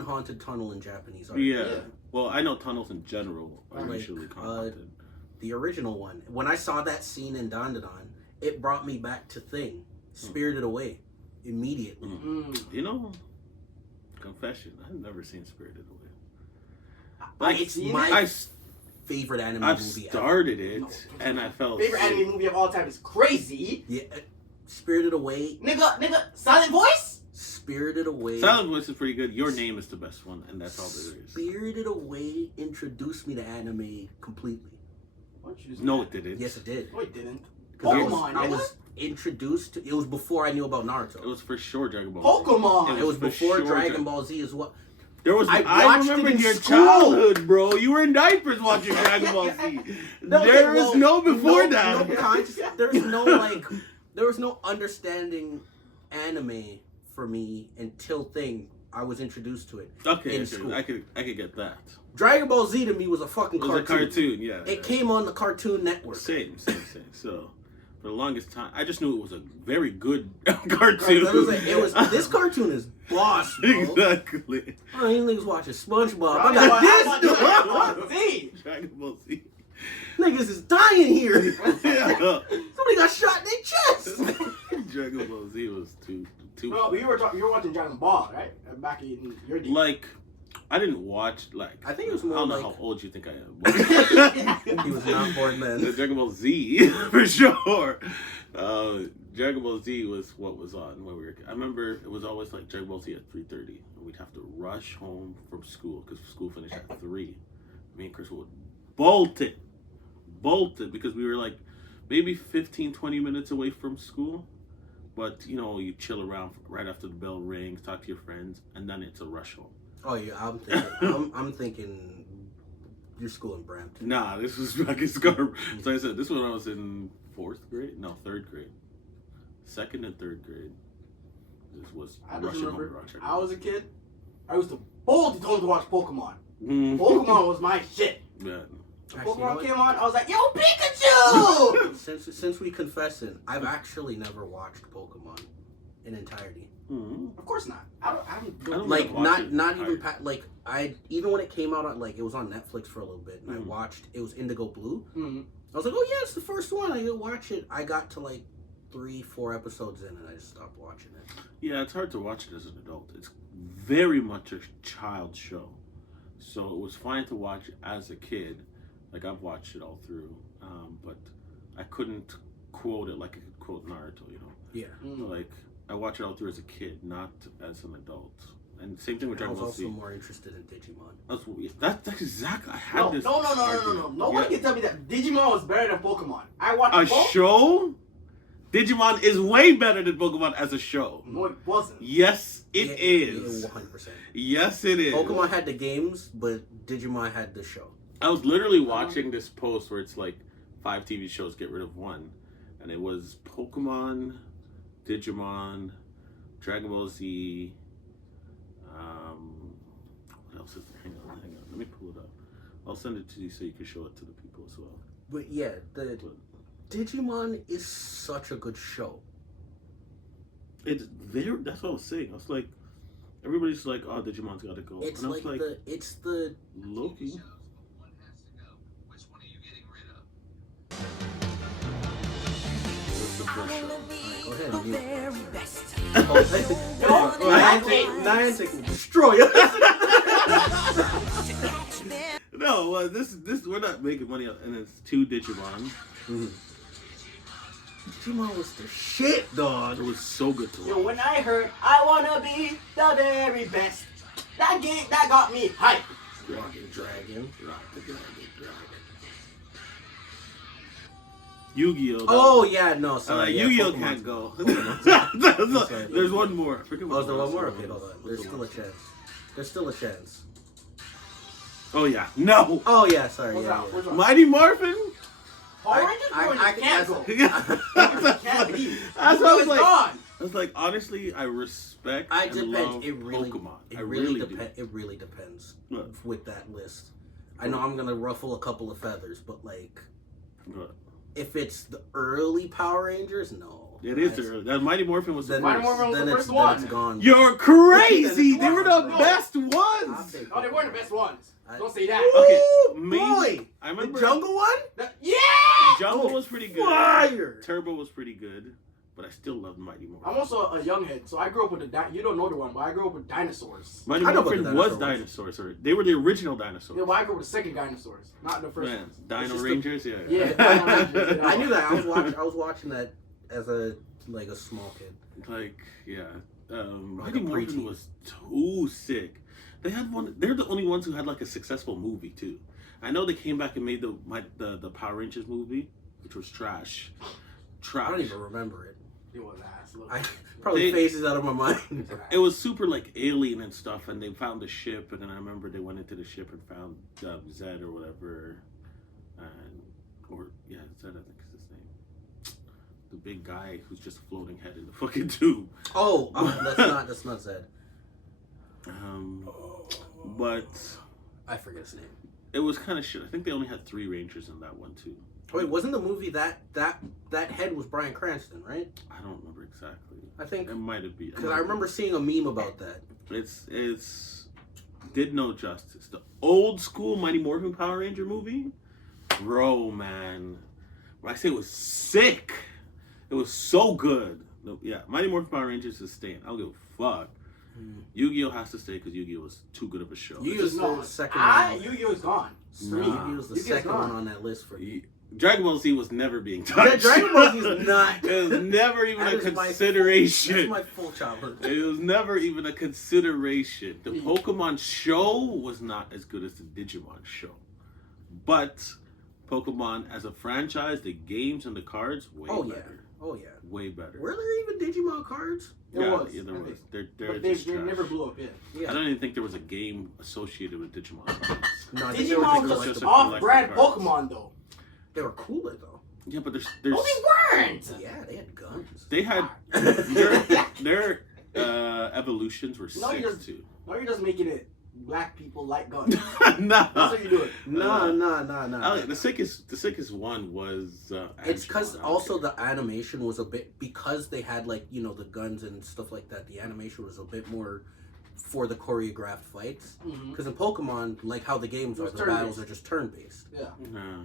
haunted tunnel in Japanese art. Yeah. Well, I know tunnels in general are Like, usually haunted. The original one. When I saw that scene in Dandadan, it brought me back to Spirited Away, immediately. You know, confession, I've never seen Spirited Away. It's my favorite anime I've movie started ever. it, and I felt Favorite anime movie of all time is Crazy. Yeah, Spirited Away. Nigga, Silent Voice? Spirited Away. Silent Voice is pretty good. Your Name is the best one, and that's all there is. Spirited Away introduced me to anime completely. No, it didn't. Yes, it did. No, it didn't. I Pokemon, was introduced to. It was before I knew about Naruto. It was for sure Dragon Ball. Pokemon. It was for before sure Dragon Ball Z as well. There was. I I watched remember it in your school. childhood, bro. You were in diapers watching Dragon Ball Z. There is no before that. There was no understanding anime for me until I was introduced to it. Okay, in school. I could get that. Dragon Ball Z to me was a fucking It was cartoon. a cartoon, yeah. It came on the Cartoon Network. Same. So, for the longest time, I just knew it was a very good cartoon. This cartoon is boss, bro. Exactly. Oh, you niggas watching SpongeBob. I I got this. Dragon Ball Z. Niggas is dying here. Yeah. Somebody got shot in their chest. Dragon Ball Z was too. Well, you were watching Dragon Ball, right? Back in your day. Like, I didn't watch I think it was more I don't know like how old you think I am. he was not born then. Dragon Ball Z for sure. Dragon Ball Z was what was on when we were. I remember it was always like Dragon Ball Z at 3:30, and we'd have to rush home from school because school finished at 3. Me and Chris would bolt it because we were like maybe 15-20 minutes away from school. But you know, you chill around right after the bell rings, talk to your friends, and then it's a rush home. Oh yeah, I'm thinking your school in Brampton. Nah, this was back in Scarborough. So I said this was when I was in 4th grade. No, 3rd grade. 2nd and 3rd grade. This was I just rushing remember home. I was a kid. I used to boldly tell them to watch Pokemon. Mm. Pokemon was my shit. Yeah. When Pokemon came on, I was like, yo, Pikachu! Since we confessing, I've actually never watched Pokemon in entirety. Mm. Of course not. I don't Like watch not it even like I even when it came out on like it was on Netflix for a little bit and I watched it was Indigo Blue. Mm-hmm. I was like, oh yeah, it's the first one. I go watch it. I got to like 3-4 episodes in and I just stopped watching it. Yeah, it's hard to watch it as an adult. It's very much a child show, so it was fine to watch as a kid. Like I've watched it all through, but I couldn't quote it like I could quote Naruto. You know. Yeah. Mm-hmm. Like I watched it all through as a kid, not as an adult. And same thing with I Dragon was Ball also Z. more interested in Digimon. That's exactly. I had this. No. Nobody can tell me that Digimon was better than Pokemon. I watched A both. show. Digimon is way better than Pokemon as a show. No, it wasn't. Yes, it is. 100%. Yes, it is. Pokemon had the games, but Digimon had the show. I was literally watching this post where it's like 5 TV shows, get rid of 1. And it was Pokemon, Digimon, Dragon Ball Z. What else is there? Hang on. Let me pull it up. I'll send it to you so you can show it to the people as well. But yeah, Digimon is such a good show. It's very. That's what I was saying. I was like, everybody's like, "Oh, Digimon's got to go." It's and I was like it's the Loki. good show. Go ahead and Niantic will destroy you. No, this we're not making money on, and it's 2 Digimon. Digimon was the shit, dog. It was so good to watch. Yo, when I heard I wanna be the very best, that got me hyped. Rocket Dragon. Yu-Gi-Oh! Oh yeah, no, sorry. Yeah, Yu-Gi-Oh! Pokemon. Can't go. Sorry. There's one more. I forget Oh, is there one more? else. Okay, hold on. There's still a chance. There's still a chance. Oh yeah, no. Oh yeah, sorry. What's Yeah, that? yeah. What's that? Mighty Morphin. Power Rangers? I Can't go. That's what I was like. Gone. I was like, honestly, I respect I and depends. love It really, Pokemon. it I really, do. it really depends What? with that list. I know I'm gonna ruffle a couple of feathers, but like, What? if it's the early Power Rangers, no. It is early. That Mighty Morphin was the Then, Mighty first. Morphin was then the it's, first then one. it's gone. You're crazy. They were the No. best I'll ones. take Oh, they it. weren't the best ones. I- Don't say that. Okay, Ooh, maybe- boy, I remember the Jungle one. Yeah! Jungle was pretty good. Fire. Turbo was pretty good, but I still love Mighty Morphin. I'm also a young head, so I grew up with you don't know the one, but I grew up with dinosaurs. Mighty I know about Morphin the was dinosaurs. dinosaurs. Or they were the original dinosaurs. Yeah, but I grew up with the second dinosaurs, not the first Man, ones. It's Dino just Rangers, yeah. Yeah, Dino Rangers, yeah. I knew that. I was watching that as a small kid. Like, yeah. Like Mighty a Morphin preteen. was too sick. They had one. They're the only ones who had like a successful movie too. I know they came back and made the Power Rangers movie, which was trash. I don't even remember it. It was ass. Look. I probably phases out of my mind. It was super like alien and stuff, and they found the ship, and then I remember they went into the ship and found Zed or whatever, Zed I think is his name. The big guy who's just a floating head in the fucking tube. Oh, that's not Zed. But I forget his name. it was kind of shit. I think they only had 3 Rangers in that one too. Wait, wasn't the movie that head was Bryan Cranston, right? I don't remember exactly. I think It might have been because I remember seeing a meme about that. it's did no justice. The old school Mighty Morphin Power Ranger movie, bro, man. When I say it was sick, it was so good. No, yeah, Mighty Morphin Power Rangers is staying. I don't give a fuck. Yu-Gi-Oh has to stay because Yu-Gi-Oh was too good of a show. Yu-Gi-Oh's No, the second one. Yu-Gi-Oh is gone. For me, Nah. Yu-Gi-Oh's the Yu-Gi-Oh's second gone. one on that list for you. Dragon Ball Z was never being Yeah, touched. Dragon Ball Z is not. It was never even That a is my consideration. That's my full childhood. It was never even a consideration. The Yeah. Pokemon show was not as good as the Digimon show. But Pokemon as a franchise, the games and the cards, way better. Oh yeah. Way better. Were there even Digimon cards? There was. Yeah, there I was. think. They're But they just trash. never blew up yet. I Yeah. don't even think there was a game associated with Digimon cards. No, I think they were Digimon just was like just the- a off-brand collector cards. Pokemon, though. They were cooler though. Yeah, but there's No, they weren't. Yeah, they had guns. they had their evolutions were No, sick you're- too. No, you're just making it black people like guns. Nah. That's what you're doing. No. The sickest one was. It's because Angemon. also the animation was a bit, because they had like, you know, the guns and stuff like that, the animation was a bit more for the choreographed fights. Mhm. Because in Pokemon, like how the games It are, was the turn-based. battles are just turn-based. Yeah. Nah.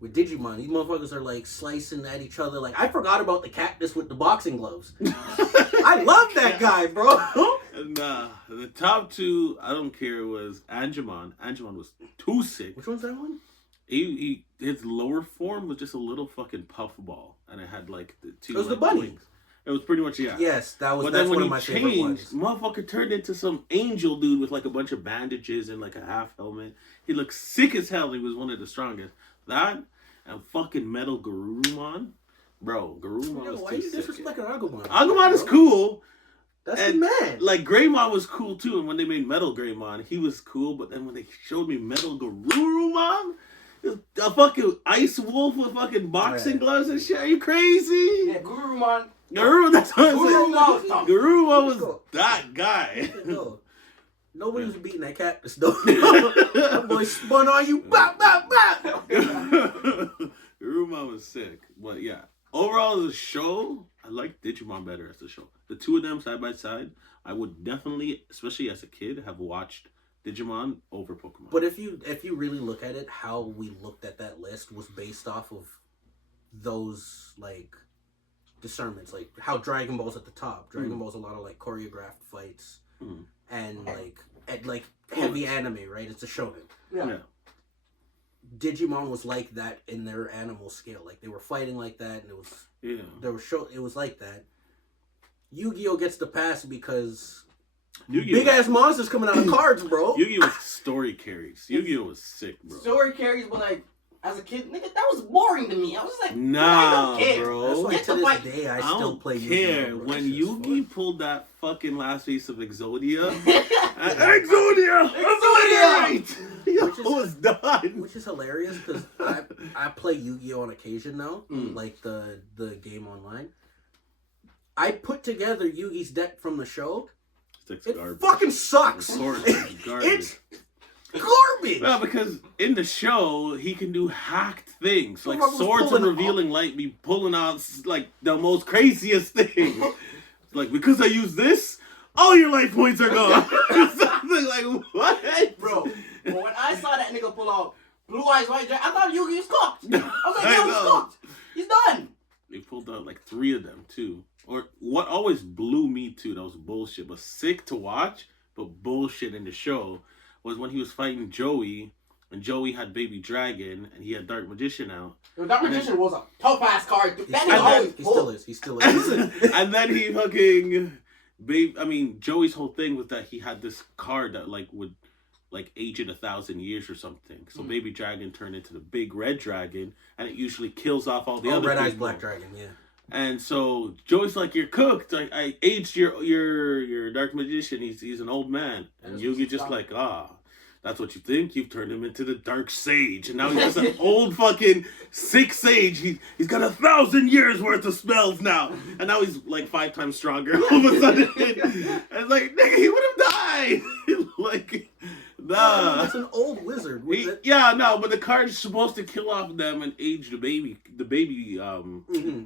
With Digimon, these motherfuckers are like slicing at each other. Like, I forgot about the cactus with the boxing gloves. I love that guy, bro. Nah, the top 2, I don't care, was Angemon. Angemon was too sick. Which one's that one? His lower form was just a little fucking puffball, and it had like the 2. It was the like, bunny. wings. It was pretty much, yeah. Yes, But that's then when one he of my favorite changed, ones. motherfucker turned into some angel dude with like a bunch of bandages and like a half helmet. He looked sick as hell. He was one of the strongest. That and fucking Metal Garurumon. Bro, Garurumon Yo, was why too are you sick. disrespecting Agumon? Agumon is bro? cool. That's And, the man. Like Greymon was cool too, and when they made Metal Greymon, he was cool. But then when they showed me Metal Garurumon, a fucking ice wolf with fucking boxing Right. gloves and shit. Are you crazy? Yeah, Gurumon. Garurumon, that's what I'm saying. Gurumon was tough. Garurumon was Go. that guy. No. Nobody was beating that cactus though. That boy spun on you. Bop, bop, bop. Garurumon was sick, but yeah. Overall, as a show, I like Digimon better as a show. The 2 of them side by side, I would definitely, especially as a kid, have watched Digimon over Pokemon. But if you really look at it, how we looked at that list was based off of those like discernments, like how Dragon Ball's at the top. Dragon Ball's a lot of like choreographed fights and like heavy anime, right? It's a shonen. Yeah. Digimon was like that in their animal scale. Like they were fighting like that, and it was like that. Yu-Gi-Oh gets the pass because big ass monsters coming out of cards, bro. Yu-Gi-Oh was story carries. Yu-Gi-Oh was sick, bro. Story carries, but like as a kid, nigga, that was boring to me. I was like, nah, I don't care. bro. That's why to this day I still play Yu-Gi-Oh. Bro. When Yu-Gi pulled that fucking last piece of Exodia, Exodia! I was done. Which is hilarious because I play Yu-Gi-Oh on occasion now, like the game online. I put together Yugi's deck from the show. It fucking sucks. It's garbage. Well, because in the show he can do hacked things like Who swords and revealing light, be pulling out like the most craziest things. Like because I use this, all your life points are gone. Something like what, bro? But when I saw that nigga pull out Blue Eyes White Dragon, I thought Yugi was cooked. I was like, yo, he's cooked. He's done. They pulled out like 3 of them too. Or what always blew me too, that was bullshit, but sick to watch, but bullshit in the show, was when he was fighting Joey, and Joey had Baby Dragon, and he had Dark Magician out. Yo, Dark Magician was a tough ass card. That nigga always He still is. And then he fucking, Joey's whole thing was that he had this card that like would like age in 1,000 years or something. So Baby Dragon turned into the big red dragon, and it usually kills off all the other Red Eyes people. Black Dragon, yeah. And so Joey's like, "You're cooked. I aged your Dark Magician. He's an old man." And Yugi just like, that's what you think? You've turned him into the Dark Sage, and now he's just an old fucking sick sage. He's got 1,000 years worth of spells now, and now he's like 5 times stronger all of a sudden. And like, nigga, he would have died. Like, nah. It's an old wizard. But the card's supposed to kill off them and age the baby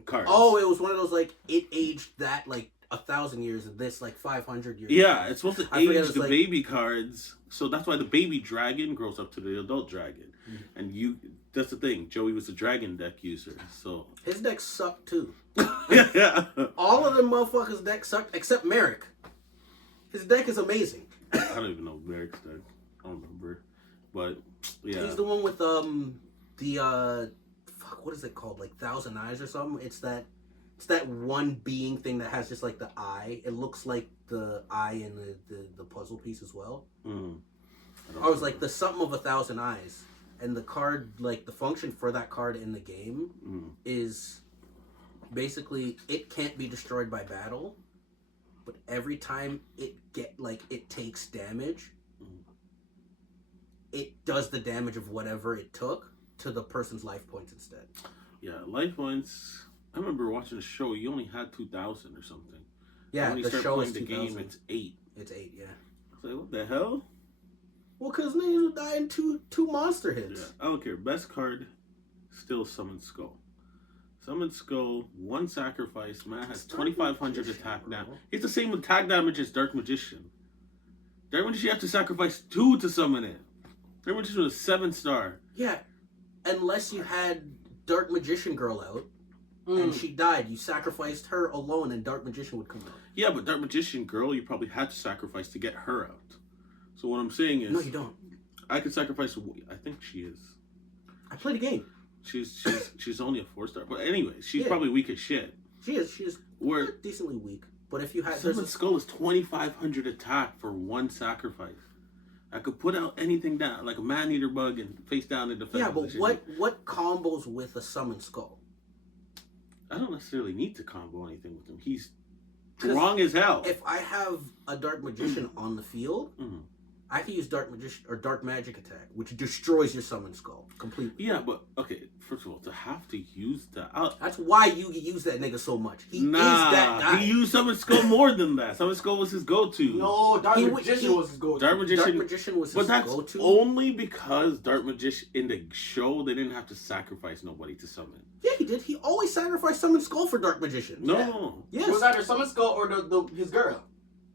cards. Oh, it was one of those like it aged that like 1,000 years and this like 500 years. Yeah, it's supposed to age the baby cards, so that's why the baby dragon grows up to the adult dragon. And that's the thing. Joey was a dragon deck user, so his deck sucked too. Yeah. All of them motherfuckers' deck sucked except Merrick. His deck is amazing. I don't even know Merrick's deck. I don't remember, but yeah, he's the one with what is it called? Like Thousand Eyes or something. It's that one being thing that has just like the eye. It looks like the eye in the puzzle piece as well. I was like the something of 1,000 eyes, and the card, like the function for that card in the game is basically it can't be destroyed by battle, but every time it takes damage, it does the damage of whatever it took to the person's life points instead. Yeah, life points. I remember watching a show. You only had 2,000 or something. Yeah, when you start playing the game, it's 8. It's 8. Yeah. I was like, what the hell? Well, because niggas would die in two monster hits. Yeah, I don't care. Best card, still Summon Skull. Summon Skull, 1 sacrifice. Man has 2,500 attack now. It's the same attack damage as Dark Magician. Dark Magician, you have to sacrifice 2 to summon it. Dark Magician was 7-star. Yeah, unless you had Dark Magician Girl out. And she died. You sacrificed her alone, and Dark Magician would come out. Yeah, but Dark Magician Girl, you probably had to sacrifice to get her out. So what I'm saying is, no, you don't. I could sacrifice. I think she is. I played a game. She's only a 4-star, but anyway, she's probably weak as shit. She is. She's decently weak. But if you had Summon Skull is 2,500 attack for 1 sacrifice. I could put out anything down, like a man-eater bug, and face down and defend. Yeah, but what combos with a Summon Skull? I don't necessarily need to combo anything with him. He's strong as hell. If I have a Dark Magician on the field, I can use Dark Magician or Dark Magic attack, which destroys your Summon Skull completely. Yeah, but okay. First of all, to have to use that, that's why Yugi used that nigga so much. He is that guy. He used Summon Skull more than that. Summon Skull was his go-to. No, Dark Magician was his go-to. Dark Magician was his go-to. But that's only because Dark Magician in the show they didn't have to sacrifice nobody to summon. Yeah, he did. He always sacrificed Summon Skull for Dark Magician. No. Yeah. Yes. It was either Summon Skull or his girl.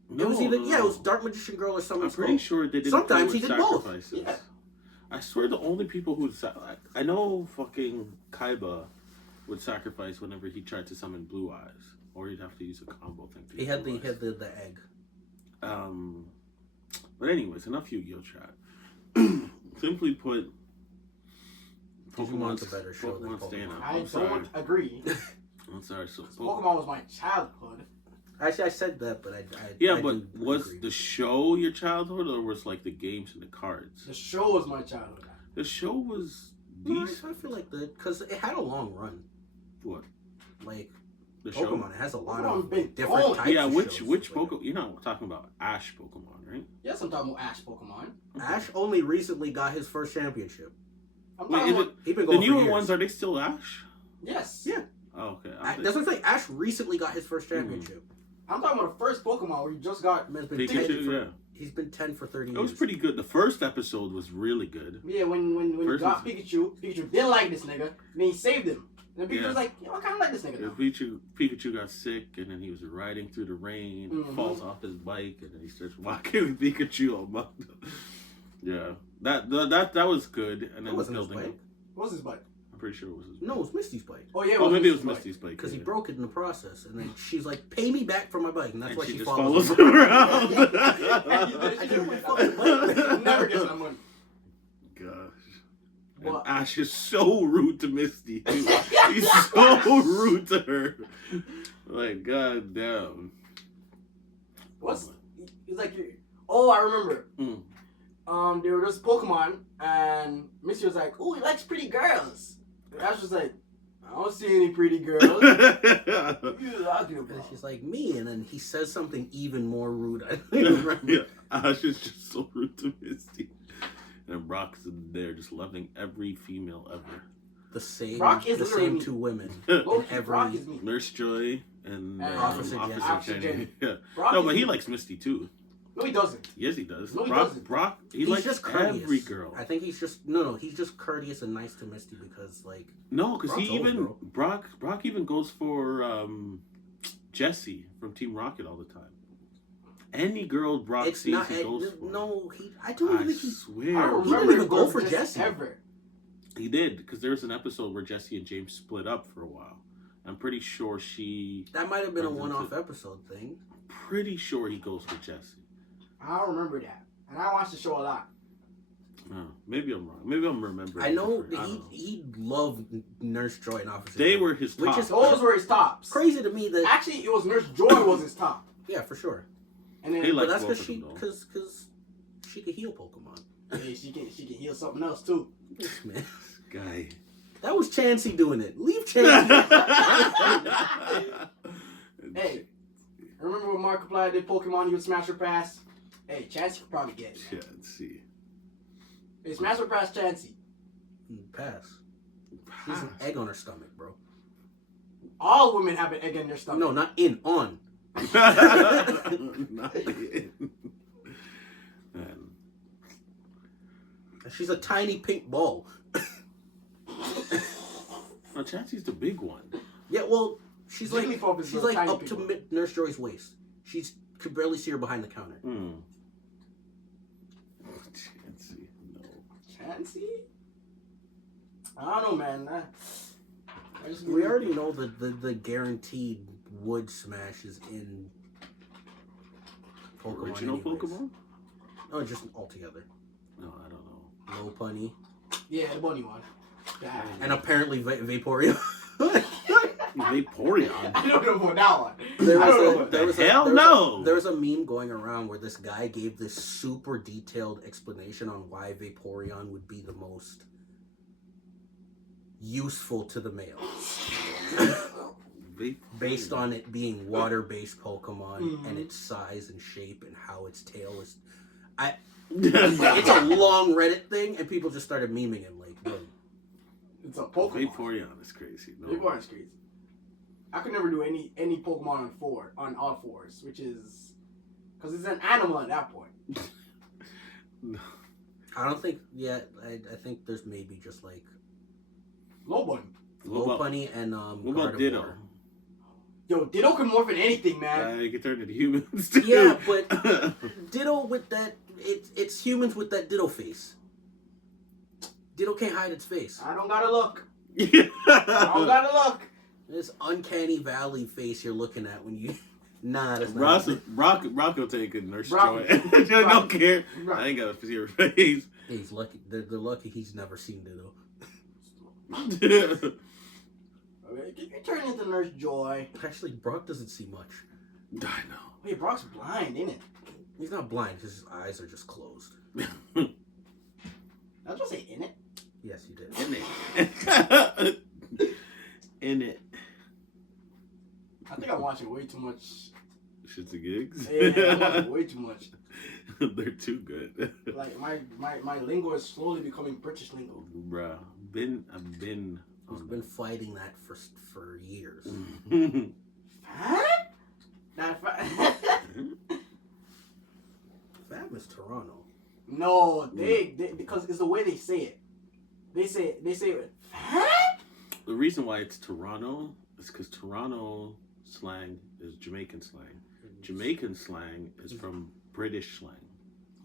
No, it was either it was Dark Magician Girl or Summon Skull. I'm pretty sure they didn't. Sometimes he did both. Yeah. I swear the only people who I know fucking Kaiba would sacrifice whenever he tried to summon Blue Eyes, or he'd have to use a combo thing. He had the egg. But anyways, enough Yu-Gi-Oh chat. Simply put, Pokemon's a better show than stand Pokemon. out. I don't agree. I'm sorry. So Pokemon was my childhood. Actually, I said that, but I but do was agree. the show your childhood, or was like the games and the cards? The show was my childhood. The show was No, decent. I feel like because it had a long run. What? Like The show? Pokemon, it has a lot Pokemon's of been different going. types. Yeah, of which shows. Pokemon? You're not talking about Ash Pokemon, right? Yes, I'm talking about Ash Pokemon. Ash only recently got his first championship. I'm Wait, talking is about... He's been The going for newer years. ones, are they still Ash? Yes. Yeah. Oh, okay. That's what I'm saying. Ash recently got his first championship. I'm talking about the first Pokemon where he just got... Man's been Pikachu, 10 for, yeah. He's been 10 for 30 It years. was pretty good. The first episode was really good. Yeah, when he First got Pikachu didn't like this nigga. Then he saved him. And then Pikachu Yeah. was like, yo, I kind of like this nigga now. Pikachu got sick, and then he was riding through the rain, Mhm. falls off his bike, and then he starts walking with Pikachu among them. Yeah, that was good. And That then wasn't his building. bike. What was his bike? I'm pretty sure it was his. No, it was Misty's bike. Oh, yeah, Oh, maybe it was Misty's Misty's bike. Because he yeah. broke it in the process. And then she's like, pay me back for my bike. And that's And why she she just follows follows him. him around. I get my fucking bike. Never gets that money. Gosh. And What? Ash is so rude to Misty, too. He's so rude to her. Like, god damn. He's like, oh, I remember. Mm. There was Pokemon, and Misty was like, oh, he likes pretty girls. And Ash was like, I don't see any pretty girls. What are you talking And about? she's like, me. And then he says something even more rude. I don't even remember. Yeah, Ash is just so rude to Misty. And Brock's there just loving every female ever. The same, Brock is the literally same me. two women. Low-key, every- Brock is me. Nurse Joy and Officer Officer Jenny. Jenny. Yeah. Brock No, is but he me. likes Misty too. No, he doesn't. Yes, he does. No, he Brock, doesn't. Brock, he He's likes just courteous. every girl. I think he's just he's just courteous and nice to Misty because like No, because Brock's he even old, Brock even goes for Jessie from Team Rocket all the time. Any girl Brock it's sees, not. he goes for. No, I don't I think he. swear. I don't He didn't remember even him go going for this Jessie. ever. He did, because there was an episode where Jessie and James split up for a while. I'm pretty sure That might have been a Runs one-off into- episode thing. pretty sure he goes for Jessie. I don't remember that. And I watched the show a lot. Oh, maybe I'm wrong. Maybe I'm remembering. I know different. I don't know. he loved Nurse Joy and Officer. They Jenny. were his Which top. is- Those were his tops. Crazy to me that Actually, it was Nurse Joy was his top. yeah, for sure. And then He But likes that's both because of them, though. because she could heal Pokemon. hey, she can heal something else too. Man, Guy. that was Chansey doing it. Leave Chansey. Hey, remember when Markiplier did Pokemon? He would smash or pass. Hey, Chansey could probably get it. Yeah, let's see. Hey, smash or pass Chansey. Pass. She's an egg on her stomach, bro. All women have an egg in their stomach. No, not in, on. Not it. Man. She's a tiny pink ball. No, Chansey's the big one. Yeah, well, she's like Jigglypuff is she's the like tiny up pink to one. Nurse Joy's waist. She's could barely see her behind the counter. Chansey, no. Chansey? I don't know, man. I just We already know that the guaranteed wood smash is in Pokemon. Original anyways. Pokemon? No, just altogether. No, I don't know. Low Punny. Yeah, the bunny one. Yeah. And apparently Vaporeon. Vaporeon. I don't know about that one. There I don't know was, a, about there, was a, Hell there, was no! a, there was a meme going around where this guy gave this super detailed explanation on why Vaporeon would be the most useful to the males. Based on it being water-based Pokemon and its size and shape and how its tail is. It's a long Reddit thing, and people just started memeing him like, bro. It's a Pokemon. Vaporeon is crazy. No. Vaporeon's crazy. I could never do any Pokemon on all fours, which is because it's an animal at that point. No. I don't think yet. I think there's maybe just like Low Bunny. Lopunny and What about Gardevoir. Ditto? Yo, Ditto can morph into anything, man. You can turn into humans too. Yeah, but Ditto with that, it's humans with that Ditto face. Ditto can't hide its face. I don't gotta look. I don't gotta look. This uncanny valley face you're looking at when you. Nah, that's not. Rock will take a Nurse Joy. I don't care. I ain't got to see her face. Hey, he's lucky. They're lucky he's never seen it though. Okay, you turn into Nurse Joy. Actually, Brock doesn't see much. I know. Wait, Brock's blind, ain't it? He's not blind because his eyes are just closed. I was gonna say in it. Yes, you did. In it. In it. I think I'm watching way too much. Shits and gigs? Yeah, I'm watching way too much. They're too good. Like, my lingo is slowly becoming British lingo. Bruh. I've been fighting that for years. Fab? Not Fab. Fab is Toronto. No, they because it's the way they say it. They say it. Fab? The reason why it's Toronto is because Toronto slang is Jamaican slang. Jamaican slang is from British slang.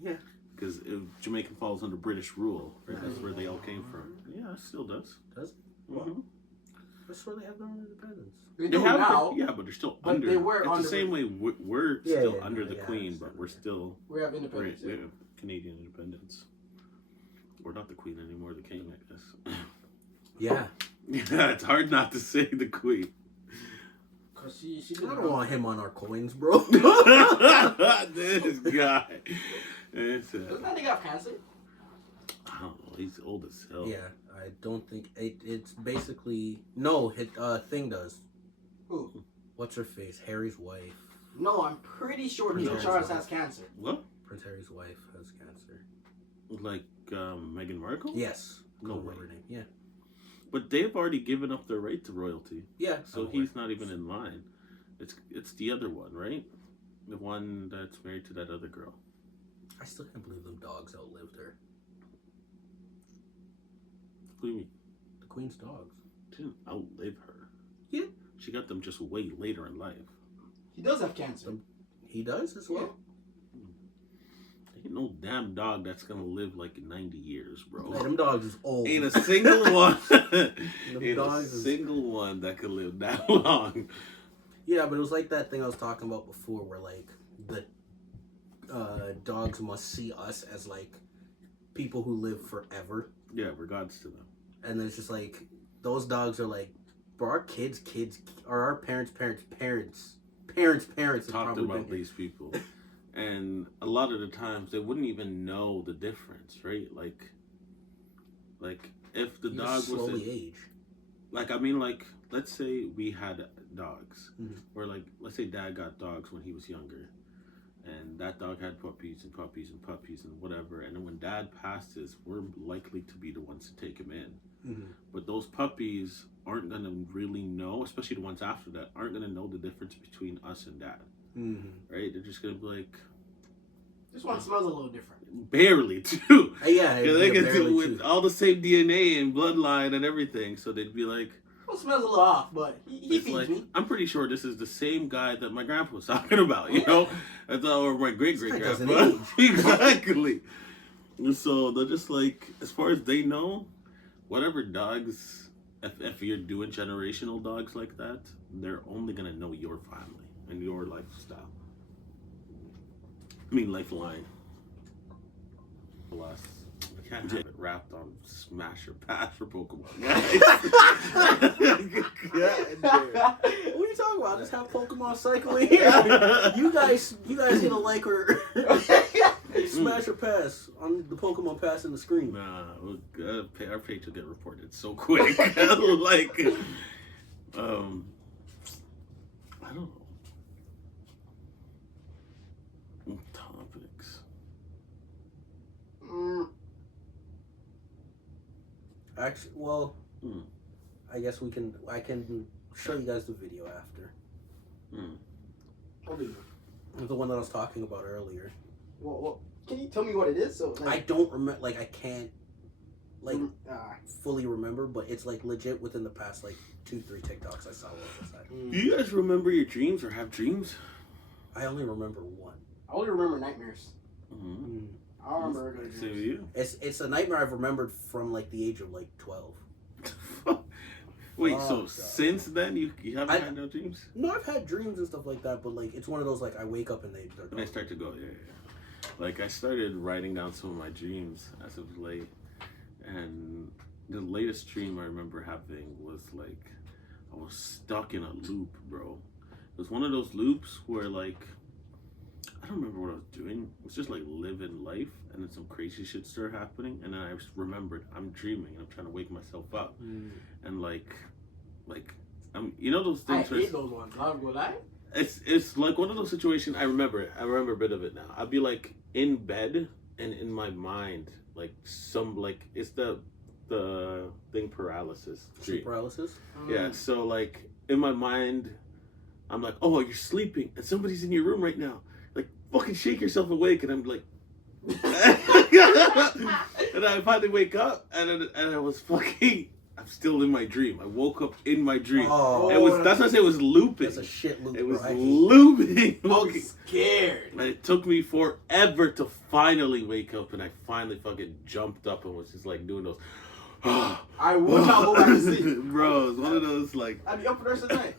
Yeah. Because Jamaican falls under British rule, right? That's where they all came from. Yeah, it still does. Does it? Mm-hmm. That's where they have their own independence. They do now. Yeah, but they're still But under. they were it's under the same way we're still under the I Queen, understand, but we're still We have independence. we have Canadian independence. We're not the Queen anymore, the King, I guess. Yeah. Yeah, it's hard not to say the Queen. Cause she I don't want him on our coins, bro. This guy. Doesn't that nigga have cancer? I don't know. He's old as hell. Yeah, I don't think it's basically no. Thing does. Who? What's her face? Harry's wife. No, I'm pretty sure King Charles has cancer. What? Prince Harry's wife has cancer. Like Meghan Markle? Yes. No Can't way. remember her name. Yeah. But they've already given up their right to royalty. Yeah. So he's not even in line. It's the other one, right? The one that's married to that other girl. I still can't believe them dogs outlived her. What do you mean? The Queen's dogs. Didn't outlive her. Yeah. She got them just way later in life. He does have cancer. He does as well. Ain't no damn dog that's gonna live like 90 years, bro. Yeah, them dogs is old. Ain't a single one. Ain't a dogs single one that could live that long. Yeah, but it was like that thing I was talking about before, where like the dogs must see us as like people who live forever. Yeah, regards to them. And then it's just like those dogs are like, bro, our kids, or our parents' have Talked probably about been these people. And a lot of the times they wouldn't even know the difference, right? Like if the dog was slowly age. like, I mean, like, let's say we had dogs, Mhm. or like, let's say Dad got dogs when he was younger, and that dog had puppies and puppies and puppies and whatever. And then when Dad passes, we're likely to be the ones to take him in. Mm-hmm. But those puppies aren't gonna really know, especially the ones after that, aren't gonna know the difference between us and Dad. Mm-hmm. Right? They're just gonna be like, This one smells a little different. barely too. Yeah, They can do barely with too. all the same DNA and bloodline and everything. So they'd be like, It smells a little off, but he it's feeds like, me. I'm pretty sure this is the same guy that my grandpa was talking about, you know? That's or my great This guy grandpa. doesn't Exactly. And so they're just like, as far as they know, whatever dogs, if you're doing generational dogs like that, they're only gonna know your family and your lifestyle. I mean, lifeline. Alas, I can't have it wrapped on Smash or Pass for Pokemon. What are you talking about? Just have Pokemon cycling here. You guys get a like or smash or pass on the Pokemon pass in the screen. Nah, our page will get reported so quick. Like, I don't know. Topics. Actually, well, I guess I can show you guys the video after. What video? The one that I was talking about earlier. Well, can you tell me what it is? So I don't remember, like, I can't, like, ah. fully remember, but it's, like, legit within the past, like, 2-3 TikToks I saw on the side. Do you guys remember your dreams or have dreams? I only remember one. I only remember nightmares. Mm-hmm. I don't remember regular Same dreams. with you. It's a nightmare I've remembered from, like, the age of, like, 12. Wait, so since then you haven't had no dreams? No, I've had dreams and stuff like that, but like it's one of those like I wake up and they start to go. Yeah. Like I started writing down some of my dreams as of late, and the latest dream I remember having was like I was stuck in a loop, bro. It was one of those loops where like I don't remember what I was doing. It was just like living life, and then some crazy shit started happening, and then I remembered I'm dreaming and I'm trying to wake myself up, and like you know those things. I hate those ones. I'm gonna lie. It's like one of those situations. I remember a bit of it now. I'd be like in bed, and in my mind, like it's the thing paralysis. Sleep paralysis. Yeah. So like in my mind, I'm like, oh, you're sleeping, and somebody's in your room right now. Like fucking shake yourself awake, and I'm like, and I finally wake up, and I was fucking. I'm still in my dream. I woke up in my dream. That's why I said it was looping. That's a shit loop. It was looping. I'm scared. And it took me forever to finally wake up, and I finally fucking jumped up and was just like doing those. I would not go back to sleep. Bro, it's one of those like. I'd be up for the rest of the night.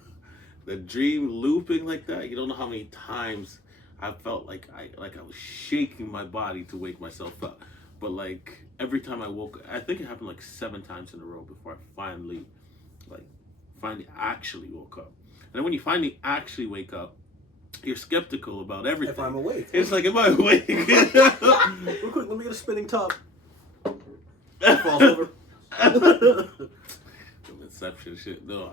The dream looping like that. You don't know how many times I felt like I was shaking my body to wake myself up. But like every time I woke, I think it happened like 7 times in a row before I finally actually woke up. And then when you finally actually wake up, you're skeptical about everything. If I'm awake. It's like, am I awake? Real quick, let me get a spinning top. Falls over. Inception shit. No,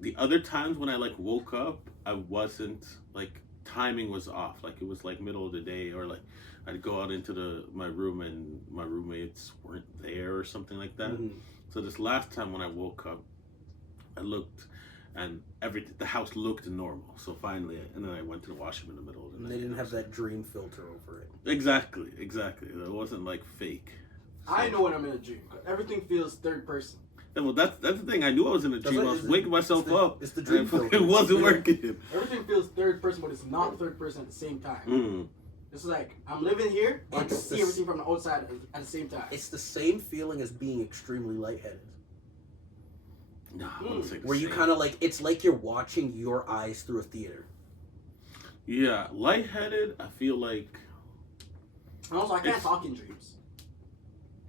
the other times when I like woke up, I wasn't like timing was off. Like it was like middle of the day, or like I'd go out into my room and my roommates weren't there or something like that. So this last time when I woke up, I looked and the house looked normal. So finally, and then I went to the washroom in the middle of the night. They didn't have that dream filter over it. Exactly. It wasn't like fake. So, I know when I'm in a dream. Everything feels third person. Yeah, well, that's the thing. I knew I was in a dream. I was waking myself up. It's the dream filter. It wasn't working. Everything feels third person, but it's not third person at the same time. It's like I'm living here, but I can see everything from the outside at the same time. It's the same feeling as being extremely lightheaded. No, I wouldn't say the where you same. kind of like, it's like you're watching your eyes through a theater. Yeah, lightheaded. I feel like. And also, I can't talk in dreams.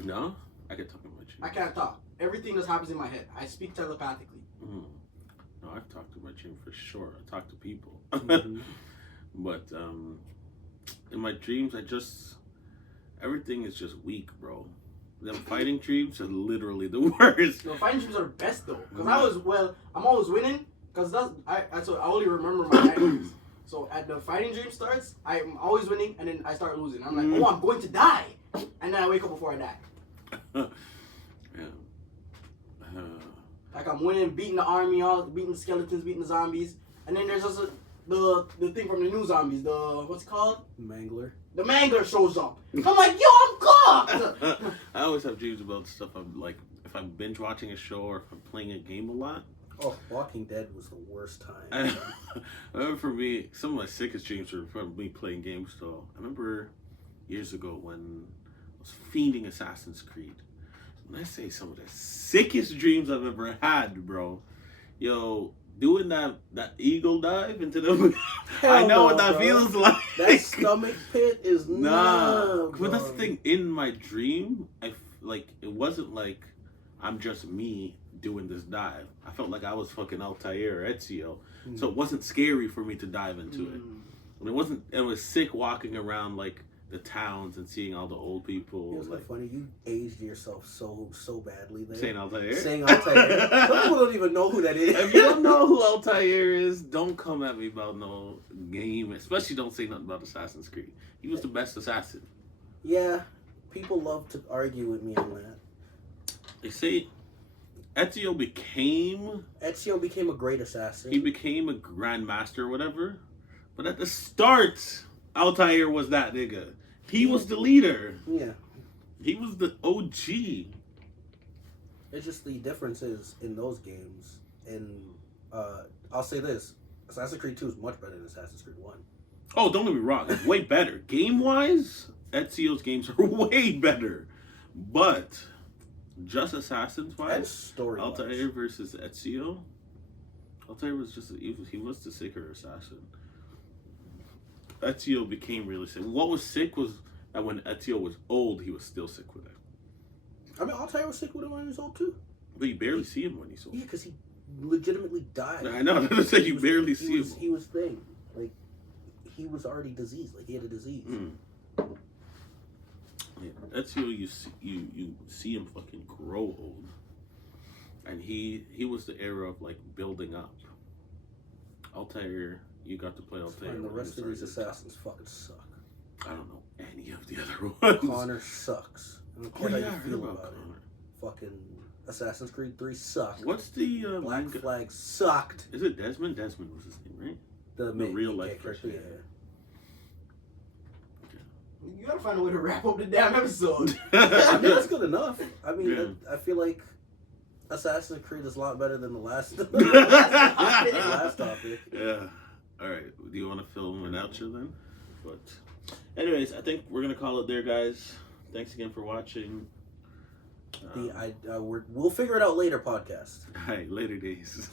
No, I can talk in my dreams. I can't talk. Everything just happens in my head. I speak telepathically. No, I've talked in my dream for sure. I talk to people, but in my dreams, everything is just weak, bro. Them fighting dreams are literally the worst. No, fighting dreams are the best though, because I'm always winning. Because I only remember my nightmares. So at the fighting dream starts, I'm always winning, and then I start losing. I'm like, oh, I'm going to die, and then I wake up before I die. Like I'm winning, beating the army, beating the skeletons, beating the zombies, and then there's also the thing from the new zombies. What's it called? Mangler. The Mangler shows up. I'm like, yo, I'm cooked. I always have dreams about stuff. I'm like, if I'm binge watching a show or if I'm playing a game a lot. Oh, Walking Dead was the worst time. I remember for me, some of my sickest dreams were from me playing games. So I remember years ago when I was fiending Assassin's Creed. When I say some of the sickest dreams I've ever had, bro, yo, doing that eagle dive into the I know what that feels like. That stomach pit is but that's the thing. In my dream, it wasn't like I'm just me doing this dive. I felt like I was fucking Altair or Ezio, so it wasn't scary for me to dive into it. And it was sick walking around like the towns and seeing all the old people. It was funny. You aged yourself so badly there. Saying Altair? Saying Altair. Some people don't even know who that is. If you don't know who Altair is, don't come at me about no game. Especially don't say nothing about Assassin's Creed. He was the best assassin. Yeah. People love to argue with me on that. They say Ezio became a great assassin. He became a grandmaster or whatever. But at the start, Altair was that nigga. He was the leader. Yeah. He was the OG. It's just the differences in those games. And I'll say this. Assassin's Creed 2 is much better than Assassin's Creed 1. Oh, don't get me wrong. It's way better. Game-wise, Ezio's games are way better. But just assassins And wise, story. Altair versus Ezio. Altair was just he was the sicker assassin. Ezio became really sick. What was sick was that when Ezio was old, he was still sick with it. I mean, Altair was sick with him when he was old too. But you barely see him when he's old. Yeah, because he legitimately died. I know. I'm saying you barely see him. He was thing. Like, he was already diseased. Like, he had a disease. Yeah, Ezio, you see him fucking grow old, and he was the era of like building up. Altair, you got to play Altair. And the rest of these assassins fucking suck. I don't know any of the other ones. Connor sucks. I don't care how you feel about it. Fucking Assassin's Creed 3 sucked. What's the Black Flag sucked. Is it Desmond? Desmond was his name, right? The real life character. Yeah. You gotta find a way to wrap up the damn episode. I mean, that's good enough. I mean, Yeah. I feel like Assassin's Creed is a lot better than the last last topic. Yeah. All right. Do you want to film an outro then? But, anyways, I think we're gonna call it there, guys. Thanks again for watching. We'll figure it out later. Podcast. All right. Later days.